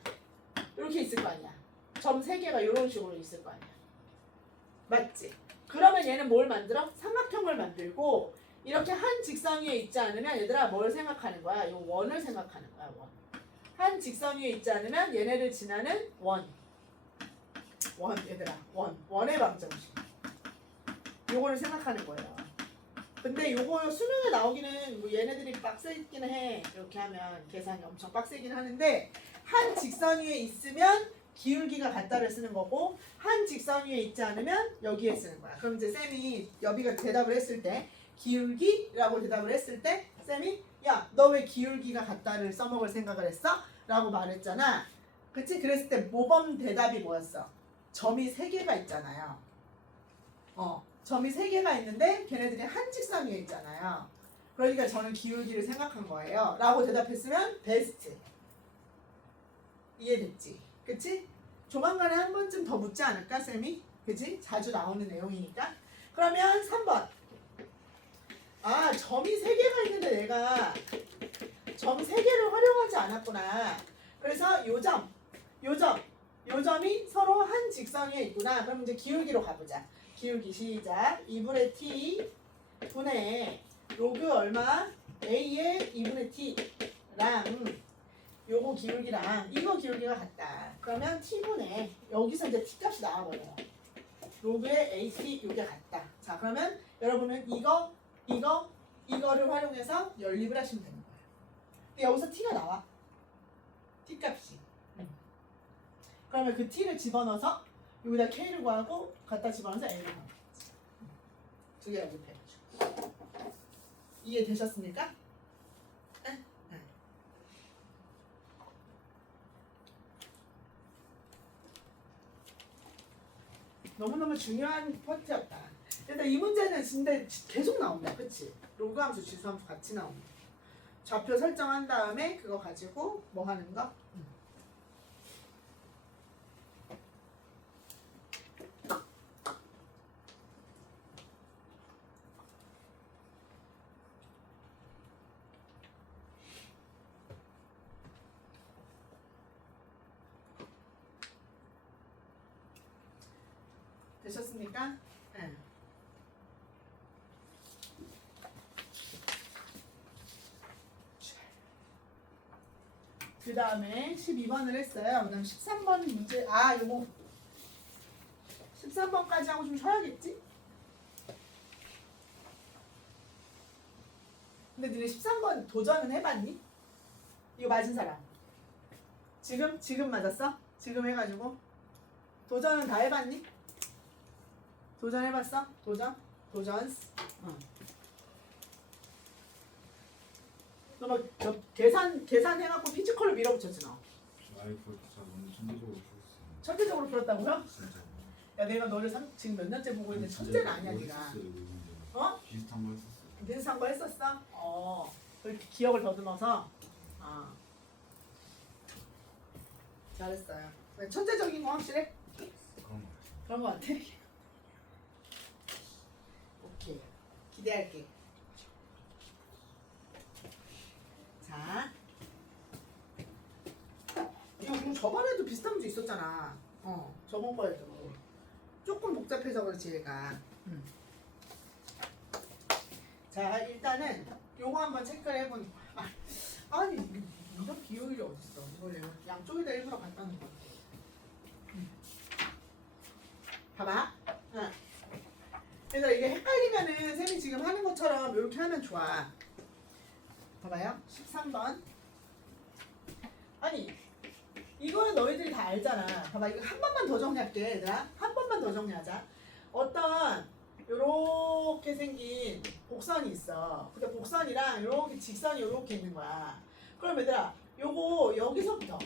이렇게 있을 거 아니야. 점 3개가 이런 식으로 있을 거 아니야. 맞지? 그러면 얘는 뭘 만들어? 삼각형을 만들고 이렇게 한 직선 위에 있지 않으면 얘들아 뭘 생각하는 거야? 이 원을 생각하는 거야. 원. 한 직선 위에 있지 않으면 얘네를 지나는 원 얘들아 원의 방정식. 요거를 생각하는 거예요. 근데 요거 수능에 나오기는 뭐 얘네들이 빡세기는 해. 이렇게 하면 계산이 엄청 빡세긴 하는데 한 직선 위에 있으면 기울기가 같다를 쓰는 거고 한 직선 위에 있지 않으면 여기에 쓰는 거야. 그럼 이제 쌤이 여비가 대답을 했을 때 기울기라고 대답을 했을 때 쌤이 야 너 왜 기울기가 같다를 써먹을 생각을 했어? 라고 말했잖아. 그치? 그랬을 때 모범 대답이 뭐였어? 점이 3개가 있잖아요. 점이 3개가 있는데 걔네들이 한 직선 위에 있잖아요. 그러니까 저는 기울기를 생각한 거예요. 라고 대답했으면 베스트. 이해됐지? 그치? 조만간에 한 번쯤 더 묻지 않을까 쌤이? 그치? 자주 나오는 내용이니까. 그러면 3번. 점이 3개가 있는데 내가 점 3개를 활용하지 않았구나. 그래서 요 점이 서로 한 직선 위에 있구나. 그럼 이제 기울기로 가보자. 기울기 시작. 2분의 t 분의 로그 얼마? a의 2분의 t랑 요거 기울기랑 이거 기울기가 같다. 그러면 t분의 여기서 이제 t 값이 나와버려요. 로그의 at 요게 같다. 자, 그러면 여러분은 이거를 활용해서 연립을 하시면 되는 거예요. 근데 여기서 t가 나와. t 값이. 그러면 그 t를 집어넣어서 여기다 k를 구하고 갖다 집어넣어서 a를 구하는 거지. 두 개 연립해가지고. 이해되셨습니까? 네? 네. 너무너무 중요한 포인트였다. 일단 이 문제는 근데 계속 나온다. 그치? 로그 함수, 지수 함수 같이 나옵니다. 좌표 설정한 다음에 그거 가지고 뭐 하는 거? 되셨습니까? 네. 그 다음에 12번을 했어요. 그 다음 13번 문제, 요거 13번까지 하고 좀 쉬어야겠지? 근데 니네 13번 도전은 해봤니? 이거 맞은 사람 지금 맞았어? 지금 해가지고 도전은 다 해봤니? 도전 해봤어? 도전? 너 막 계산해갖고 피지컬로 밀어붙였지 너. 아이 그거 진짜 너무 천재적으로 풀었어. 천재적으로 풀었다고요? 진짜. 야 내가 너를 지금 몇 년째 보고 있는데 천재는 아니야 네가. 어? 비슷한 거 했었어. 비슷한 거 했었어? 그렇게 기억을 더듬어서 잘했어요. 왜 천재적인 거 확실해? 그런 거. 그런 거 같아? 오케이 기대할게. 자 이거 저번에도 비슷한 문제 있었잖아. 저번 거에도 조금 복잡해서 그렇지 얘가. 자 일단은 요거 한번 체크를 해보는 거야. 아니 이런 비효율이 어딨어. 이걸 내가 양쪽에다 일부러 갖다 놓은 거야. 봐봐. 그래서 이게 헷갈리면은 쌤이 지금 하는 것처럼 이렇게 하면 좋아. 봐봐요. 13번. 아니 이거는 너희들이 다 알잖아. 봐봐 이거 한 번만 더 정리할게 얘들아. 한 번만 더 정리하자. 어떤 요렇게 생긴 곡선이 있어. 근데 곡선이랑 요렇게 직선이 요렇게 있는 거야. 그럼 얘들아 요거 여기서부터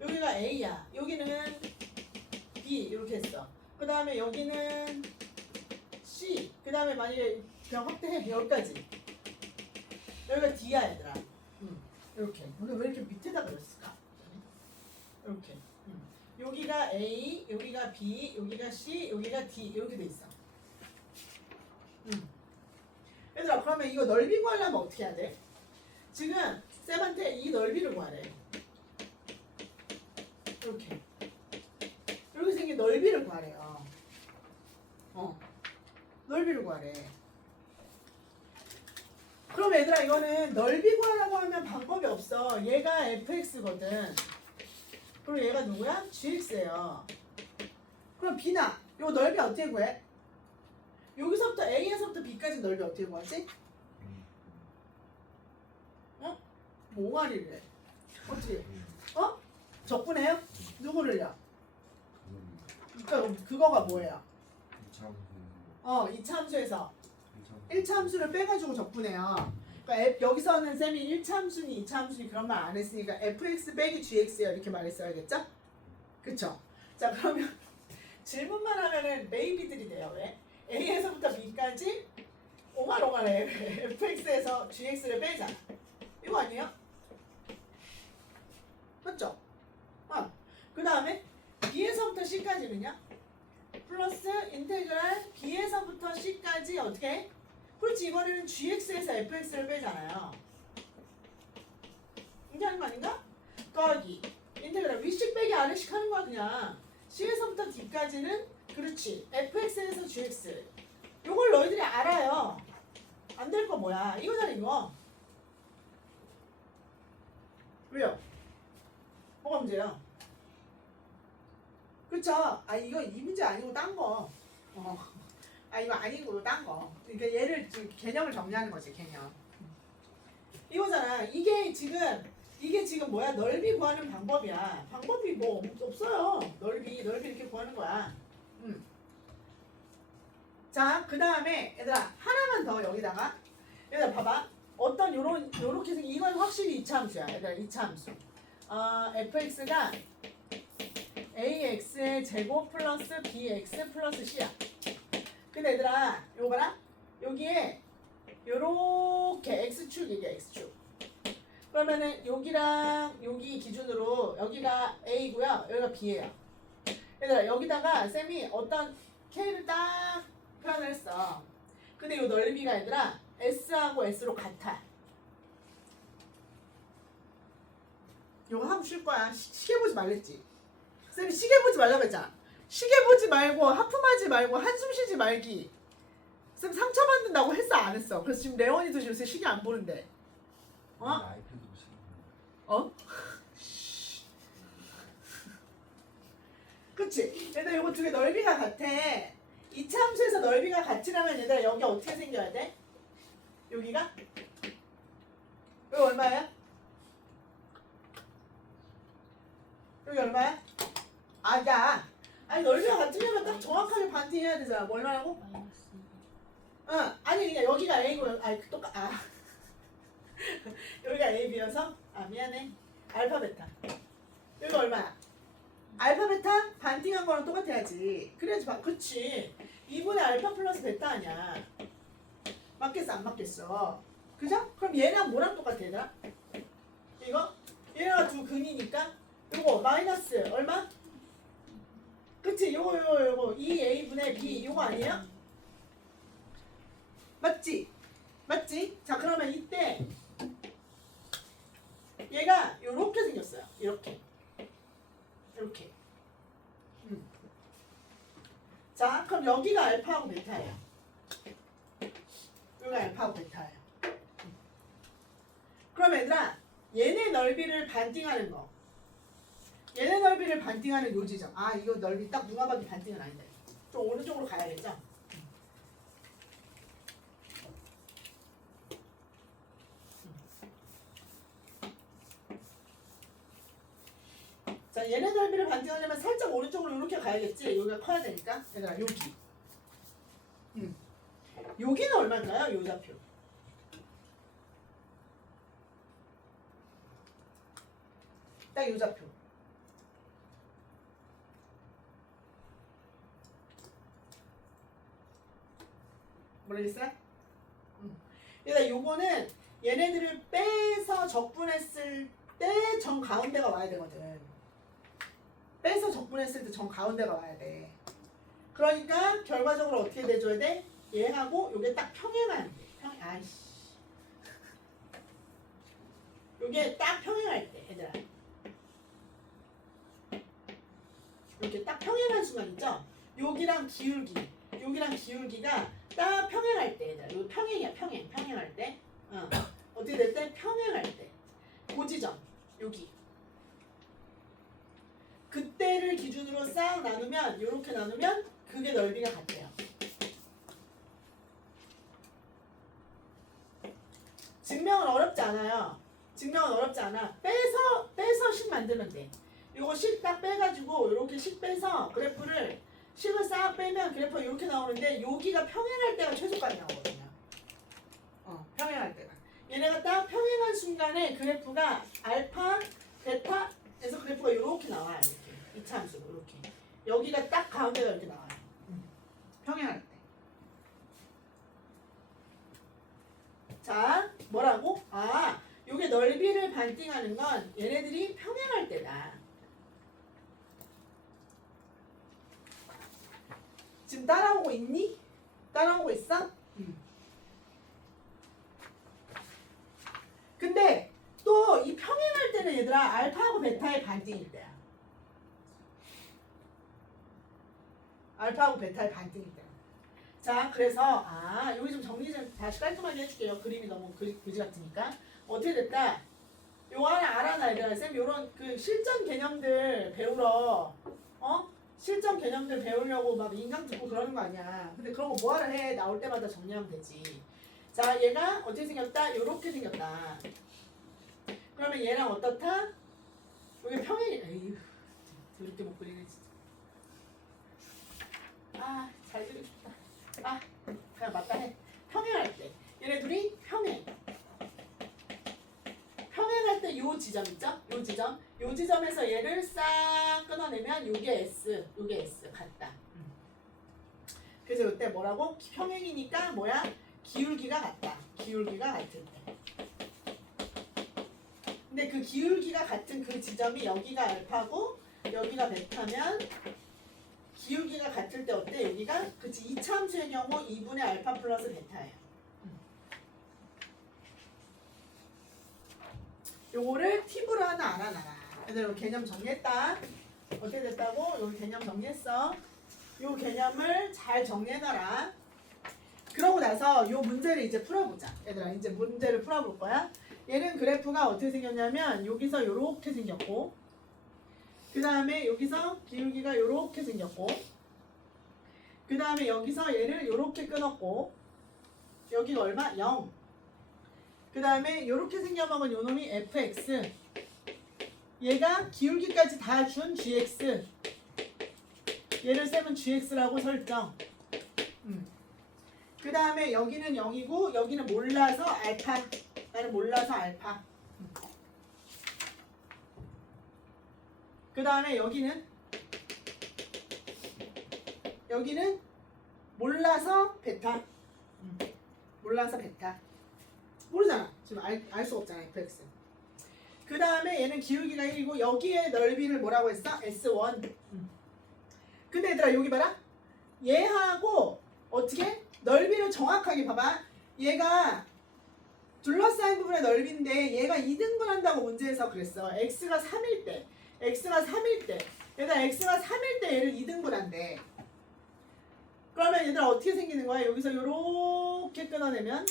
여기가 A야. 여기는 B 이렇게 했어. 그 다음에 여기는 C. 그 다음에 만약에 그냥 확대해 여기까지. 여기가 D야 얘들아. 이렇게. 근데 왜 이렇게 밑에다 그렸을까? 이렇게. 여기가 A, 여기가 B, 여기가 C, 여기가 D 이렇게 돼 있어. 얘들아 그러면 이거 넓이 구하려면 어떻게 해야 돼? 지금 쌤한테 이 넓이를 구하래. 이렇게. 이렇게 생긴 넓이를 구하래요. 넓이를 구하래. 그럼 얘들아 이거는 넓이 구하라고 하면 방법이 없어. 얘가 fx거든. 그리고 얘가 누구야? gx예요. 그럼 b나 요 넓이 어떻게 구해? 여기서부터 a에서부터 b까지 넓이 어떻게 구하지? 옹알이를 해. 어떻게? 적분해요? 누구를요? 그러니까 그거가 뭐예요? 2차 함수에서 1차 함수를 빼가지고 적분해요. 그러니까 여기서는 쌤이 1차 함수니 2차 함수니 그런 말 안 했으니까 fx 빼기 gx예요 이렇게 말했어야겠죠? 그쵸? 자 그러면 질문만 하면은 메이비들이 돼요. 왜? a에서부터 b까지 옹알옹알해. fx에서 gx를 빼잖아. 이거 아니에요? 맞죠? 그 다음에 b에서부터 c까지는요? 플러스 인테그랄 b에서부터 c까지 어떻게 해? 그렇지 이번에는 gx에서 fx를 빼잖아요. 이렇게 하는 거 아닌가? 더하기 인테그랄 위씩 빼기 아래씩 하는 거야 그냥. C에서부터 D까지는 그렇지. fx에서 gx. 요걸 너희들이 알아요. 안 될 거 뭐야? 이거잖아 이거. 왜요? 뭐가 문제야? 그쵸? 아 이거 이 문제 아니고 딴 거. 아 이거 아니고 딴 거. 그러니까 얘를 개념을 정리하는 거지 개념. 이거잖아. 이게 지금 뭐야? 넓이 구하는 방법이야. 방법이 뭐 없어요. 넓이 이렇게 구하는 거야. 자, 그 다음에 얘들아 하나만 더 여기다가 얘들아 봐봐. 어떤 요렇게 생긴 이건 확실히 2차 함수야. 얘들아 2차 함수. fx가 ax의 제곱 플러스 bx 플러스 c야. 근데 얘들아 요거 봐라. 여기에 요렇게 x축 이게 x축. 그러면은 여기랑 여기 기준으로 여기가 a고요. 여기가 b예요. 얘들아 여기다가 쌤이 어떤 k를 딱 표현을 했어. 근데 이 넓이가 얘들아 s하고 s로 같아. 이거 하면 쉴 거야. 시계 보지 말랬지. 쌤이 시계 보지 말라고 했잖아. 시계 보지 말고 하품하지 말고 한숨 쉬지 말기. 쌤 상처받는다고 했어 안 했어? 그래서 지금 레원이도 요새 시계 안 보는데. 아이패드 보시는 어? 그치? 얘들아 요거 두 개 넓이가 같아. 2차 함수에서 넓이가 같으려면 얘들아 여기 어떻게 생겨야 돼? 여기가? 여기 얼마야? 여기 얼마야? 아니 넓이가 같으려면 딱 정확하게 반띵해야 되잖아. 뭐 얼마라고? 응. 아니 그냥 여기가 A고 여기가 A, B여서 미안해. 알파 베타. 여기 얼마야? 알파 베타 반띵한 거랑 똑같아야지. 그래야지 그치. 2분의 알파 플러스 베타 아니야. 맞겠어 안 맞겠어? 그죠? 그럼 얘랑 뭐랑 똑같아 얘들아? 이거? 얘가 두 근이니까 요거 마이너스 얼마? 그치? 요거 2a분의 b 요거 아니에요? 맞지? 맞지? 자 그러면 이때 얘가 요렇게 생겼어요. 이렇게 자 그럼 여기가 알파하고 베타예요. 여기가 알파하고 베타예요. 그럼 얘들아 얘네 넓이를 반띵하는 거. 얘네 넓이를 반띵하는 요 지점. 이거 넓이 딱 누가 봐도 반띵은 아닌데. 좀 오른쪽으로 가야겠죠? 자, 얘네 넓이를 반띵하려면 살짝 오른쪽으로 이렇게 가야겠지? 여기가 커야 되니까. 얘들아, 여기. 여기는 얼마인가요? 요 좌표. 딱 요 좌표. 모르겠어요? 얘들아, 요거는 얘네들을 빼서 적분했을 때 정 가운데가 와야 되거든. 빼서 적분했을 때 정 가운데가 와야 돼. 그러니까 결과적으로 어떻게 돼줘야 돼? 얘하고 요게 딱 평행한 돼. 요게 딱 평행할 때 얘들아 이렇게 딱 평행한 순간 있죠? 여기랑 기울기가 딱 평행할 때 얘들아 요 평행이야 평행할 때 어떻게 될 때? 평행할 때 그 지점 여기 그때를 기준으로 싹 나누면 요렇게 나누면 그게 넓이가 같아요. 증명은 어렵지 않아요. 증명은 어렵지 않아. 빼서 식 만들면 돼. 요거 식 딱 빼가지고 요렇게 식 빼서 그래프를 식을 싹 빼면 그래프가 이렇게 나오는데 여기가 평행할 때가 최소값이 나오거든요. 평행할 때가. 얘네가 딱 평행한 순간에 그래프가 알파, 베타에서 그래프가 이렇게 나와요. 이렇게 2차 함수로 이렇게. 여기가 딱 가운데가 이렇게 나와요. 평행할 때. 자, 뭐라고? 요게 넓이를 반띵하는 건 얘네들이 평행할 때다. 지금 따라오고 있니? 따라오고 있어? 근데 또 이 평행할 때 얘들아 알파하고 베타의 반띵일 때야. 알파하고 베타의 반띵일 때야. 자, 그래서 여기 좀 정리 좀 다시 깔끔하게 해줄게요. 그림이 너무 그지 같으니까. 어떻게 됐다? 요거 하나 알아놔야 돼. 쌤 요런 그 실전 개념들 배우러 실전 개념들 배우려고 막 인강 듣고 그러는 거 아니야. 근데 그런 거 뭐하러 해? 나올 때마다 정리하면 되지. 자, 얘가 어떻게 생겼다? 요렇게 생겼다. 그러면 얘랑 어떻다? 여기 평행이 에휴 더럽게 못 그리네 진짜. 잘 그리고 싶다. 그냥 맞다 해. 평행할 때 얘네 둘이 평행할 때 요 지점 있죠? 요 지점에서 얘를 싹 끊어내면 요게 S 같다. 그래서 이때 뭐라고? 평행이니까 뭐야? 기울기가 같다. 기울기가 같을 때. 근데 그 기울기가 같은 그 지점이 여기가 알파고 여기가 베타면 기울기가 같을 때 어때? 여기가? 그치, 이차함수의 경우 2분의 알파 플러스 베타예요. 요거를 팁으로 하나 알아놔라. 얘들 개념 정리했다. 어떻게 됐다고? 여기 개념 정리했어. 요 개념을 잘 정리해놔라. 그러고 나서 요 문제를 이제 풀어보자. 얘들아 이제 문제를 풀어볼 거야. 얘는 그래프가 어떻게 생겼냐면 여기서 요렇게 생겼고 그 다음에 여기서 기울기가 요렇게 생겼고 그 다음에 여기서 얘를 요렇게 끊었고 여기가 얼마? 0. 그 다음에 요렇게 생겨먹은 요 놈이 fx 얘가 기울기까지 다 준 gx 얘를 쌤은 gx라고 설정. 그 다음에 여기는 0이고 여기는 몰라서 알파. 나는 몰라서 알파. 그 다음에 여기는 몰라서 베타. 몰라서 베타. 모르잖아. 지금 알 수 없잖아. fx. 그 다음에 얘는 기울기가 1이고 여기에 넓이를 뭐라고 했어? S1. 근데 얘들아 여기 봐라. 얘하고 어떻게? 넓이를 정확하게 봐봐. 얘가 둘러싸인 부분의 넓이인데 얘가 2등분 한다고 문제에서 그랬어. x가 3일 때. 얘가 x가 3일 때 얘를 2등분 한대. 그러면 얘들아 어떻게 생기는 거야? 여기서 요렇게 끊어내면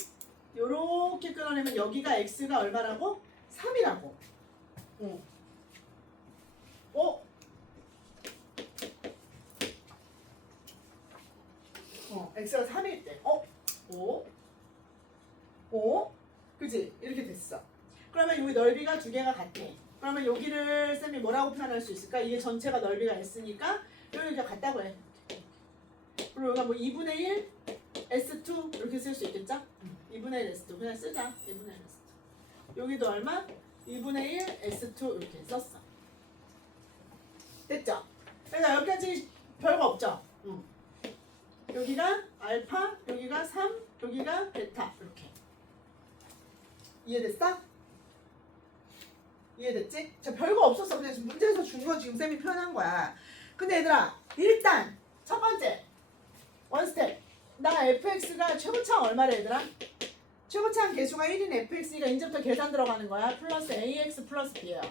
여기가 x가 얼마라고? 3이라고. x가 3일 때. 그치? 이렇게 됐어. 그러면 여기 넓이가 두 개가 같아. 그러면 여기를 쌤이 뭐라고 표현할 수 있을까? 이게 전체가 넓이가 s니까 여기가 같다고 해. 그리고 여기가 뭐 2분의 1 S2 이렇게 쓸 수 있겠죠? 2분의 1 S2 그냥 쓰자. 2분의 1 S2 여기도 얼마? 2분의 1 S2 이렇게 썼어. 됐죠? 그러니까 여기까지 별거 없죠? 여기가 알파, 여기가 3, 여기가 베타 이렇게. 이해됐어? 이해됐지? 자, 별거 없었어. 그냥 지금 문제에서 준 거 지금 쌤이 표현한 거야. 근데 얘들아 일단 첫 번째 원스텝 나 fx가 최고차항 얼마래 얘들아? 최고차항 개수가 1인 fx가 이제부터 계산 들어가는 거야. 플러스 ax 플러스 b예요.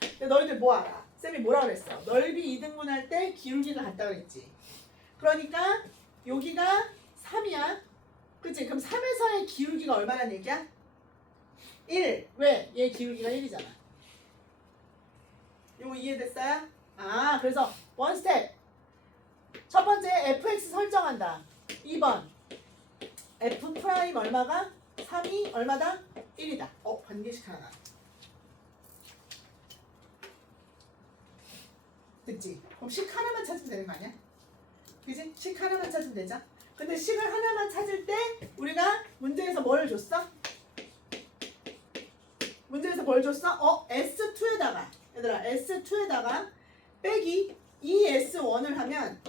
근데 너희들 뭐 알아? 쌤이 뭐라 그랬어? 넓이 2등분 할 때 기울기가 같다 그랬지. 그러니까 여기가 3이야. 그치? 그럼 3에서의 기울기가 얼마란 얘기야? 1. 왜? 얘 기울기가 1이잖아. 이거 이해됐어요? 그래서 원스텝 첫 번째 fx 설정한다. 2번 f 프라임 얼마가? 3이 얼마다? 1이다. 관계식 하나. 됐지? 그럼 식 하나만 찾으면 되는 거 아니야? 그지? 식 하나만 찾으면 되죠? 근데 식을 하나만 찾을 때 우리가 문제에서 뭘 줬어? 문제에서 뭘 줬어? S2에다가 얘들아 S2에다가 빼기 2S1을 하면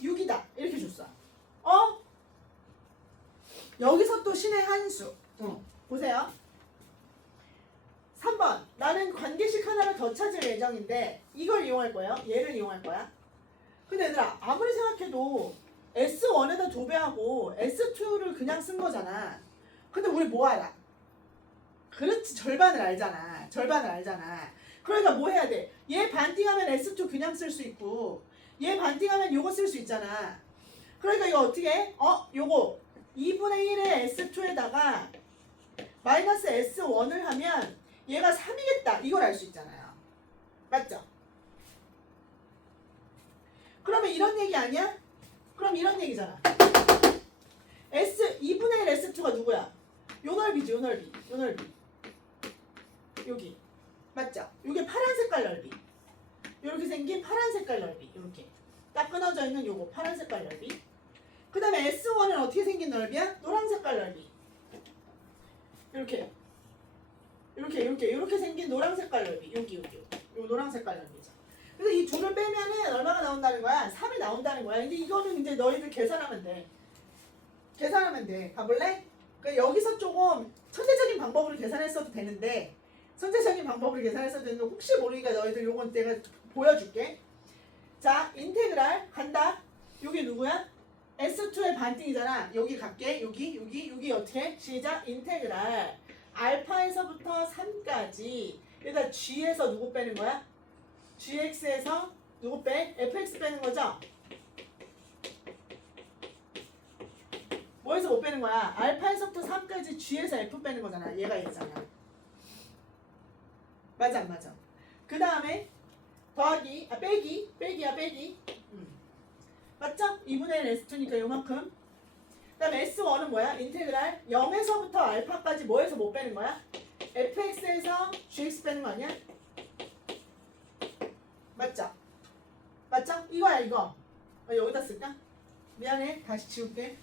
6이다 이렇게 줬어. 여기서 또 신의 한수. 보세요. 3번 나는 관계식 하나를 더 찾을 예정인데 이걸 이용할 거예요. 얘를 이용할 거야. 근데 얘들아 아무리 생각해도 S1에다 도배하고 S2를 그냥 쓴 거잖아. 근데 우리 뭐 알아? 그렇지, 절반을 알잖아. 절반을 알잖아. 그러니까 뭐 해야 돼? 얘 반띵하면 S2 그냥 쓸 수 있고 얘 반띵하면 요거 쓸 수 있잖아. 그러니까 이거 어떻게 해? 요거 2분의 1의 S2에다가 마이너스 S1을 하면 얘가 3이겠다. 이걸 알 수 있잖아요. 맞죠? 그러면 이런 얘기 아니야? 그럼 이런 얘기잖아. 2분의 1 S2가 누구야? 요 넓이지, 요 넓이. 요 넓이. 여기. 맞죠? 요게 파란 색깔 넓이. 요렇게 생긴 파란 색깔 넓이. 요렇게. 딱 끊어져 있는 요거 파란 색깔 넓이. 그 다음에 S1은 어떻게 생긴 넓이야? 노란 색깔 넓이. 이렇게 생긴 노란 색깔 넓이. 여기. 요 노란 색깔 넓이죠. 그래서 이 둘을 빼면은 얼마가 나온다는 거야? 3이 나온다는 거야. 근데 이거는 이제 너희들 계산하면 돼. 가볼래? 여기서 조금 천재적인 방법으로 계산했어도 되는데 혹시 모르니까 너희들 요건 내가 보여줄게. 자, 인테그랄 간다. 요게 누구야? S2의 반띵이잖아. 여기 갈게. 여기 어떻게? 시작. 인테그랄 알파에서부터 3까지 일단 G에서 누구 빼는 거야? GX에서 누구 빼? FX 빼는 거죠? 뭐에서 못 빼는 거야? 알파에서부터 3까지 G에서 F 빼는 거잖아. 얘가 얘잖아. 맞아 안 맞아? 그 다음에 더하기, 빼기. 맞죠? 2분의 1 S2니까 요만큼. 그 다음에 S1은 뭐야? 인테그랄 0에서부터 알파까지 뭐에서 못 빼는 거야? fx에서 gx 빼는 거 아니야? 맞죠? 이거야 이거. 여기다 쓸까? 미안해. 다시 지울게.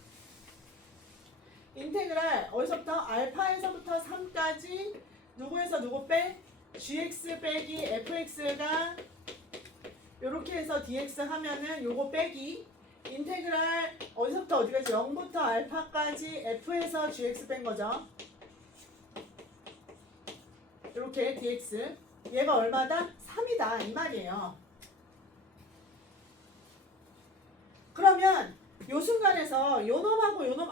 인테그랄 어디서부터? 알파에서부터 3까지 누구에서 누구 빼? gx 빼기 fx가 요렇게 해서 dx 하면은 요거 빼기 인테그랄 어디서부터 어디까지? 0부터 알파까지 f에서 gx 뺀 거죠. 요렇게 dx 얘가 얼마다? 3이다 이 말이에요. 그러면 요 순간에서 요 놈하고 요 놈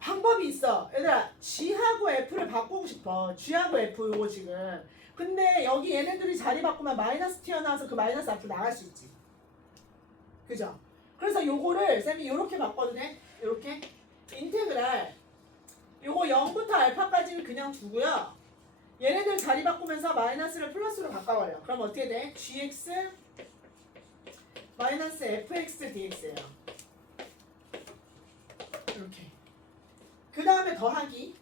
방법이 있어. 얘들아 G하고 F를 바꾸고 싶어. G하고 F 요거 지금. 근데 여기 얘네들이 자리 바꾸면 마이너스 튀어나와서 그 마이너스 앞으로 나갈 수 있지. 그죠? 그래서 요거를 쌤이 요렇게 바꿔도 돼? 요렇게 인테그랄 요거 0부터 알파까지는 그냥 두고요. 얘네들 자리 바꾸면서 마이너스를 플러스로 바꿔버려. 그럼 어떻게 돼? gx 마이너스 fx dx예요. 이렇게. 그 다음에 더하기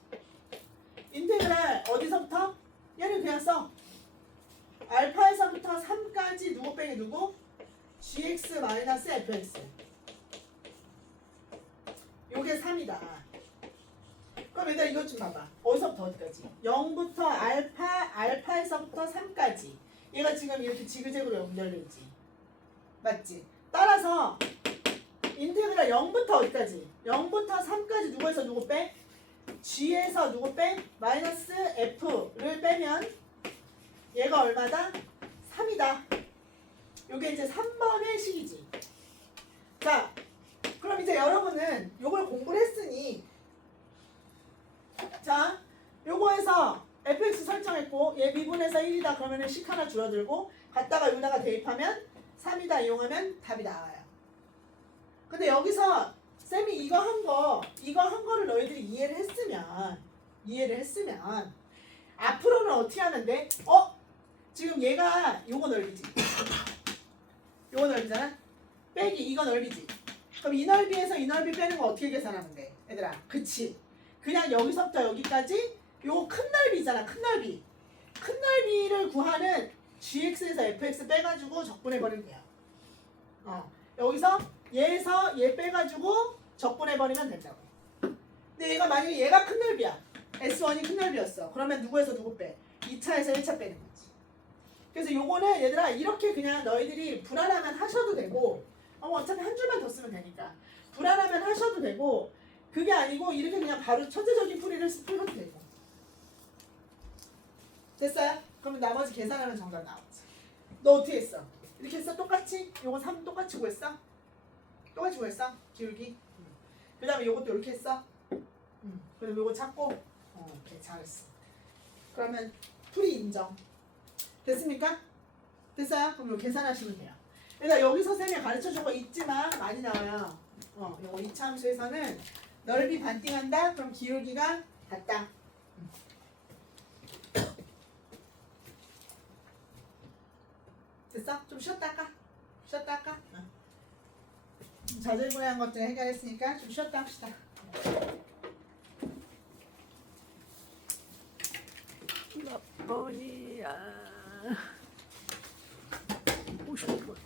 인테그랄 어디서부터? 얘는 그냥 써. 알파에서부터 3까지 누구 빼기 누구? gx 마이너스 fx. 요게 3이다. 그럼 얘들아 이것 좀 봐봐. 어디서부터 어디까지? 0부터 알파에서부터 3까지. 얘가 지금 이렇게 지그재그로 연결되지. 맞지? 따라서 인테그랄 0부터 어디까지? 0부터 3까지 누구에서 누구 빼? g에서 누구 빼? 마이너스 f를 빼면 얘가 얼마다? 3이다. 요게 이제 3번의 식이지. 자, 그럼 이제 여러분은 요걸 공부를 했으니 자, 요거에서 fx 설정했고 얘 미분해서 1이다 그러면은 식 하나 줄어들고 갖다가 여기다가 대입하면 3이다 이용하면 답이 나와요. 근데 여기서 쌤이 이거 한 거를 너희들이 이해를 했으면 앞으로는 어떻게 하는데? 지금 얘가 요거 넓이지. 요거 넓이잖아. 빼기 이거 넓이지. 그럼 이 넓이에서 이 넓이 빼는 거 어떻게 계산하면 돼? 얘들아, 그치? 그냥 여기서부터 여기까지 요거 큰 넓이잖아. 큰 넓이를 구하는 gx에서 fx 빼가지고 적분해버리면 돼요. 여기서 얘에서 얘 빼가지고 적분해버리면 된다고. 근데 얘가 만약에 얘가 큰 넓이야. S1이 큰 넓이였어. 그러면 누구에서 누구 빼? 2차에서 1차 빼는 거지. 그래서 요거는 얘들아 이렇게 그냥 너희들이 불안하면 하셔도 되고 어차피 한 줄만 더 쓰면 되니까 불안하면 하셔도 되고 그게 아니고 이렇게 그냥 바로 천재적인 풀이를 풀어도 되고. 됐어요? 그러면 나머지 계산하면 정답 나오지. 너 어떻게 했어? 이렇게 했어? 똑같이? 요거 3 똑같이 구했어? 똑같이 구했어? 기울기? 그 다음에 요것도 이렇게 했어? 그럼 요거 찾고 오케이 잘했어. 그러면 풀이 인정. 됐습니까? 됐어요? 그럼 이거 계산하시면 돼요. 그러니까 여기서 쌤이 가르쳐준 거 있지만 많이 나와요. 이거 이차함수에서는 넓이 반띵한다? 그럼 기울기가 같다. 됐어? 좀 쉬었다 할까? 쉬었다 할까? 자질구레한 것들 해결했으니까 좀 쉬었다 합시다. 몇 번이야? 50번.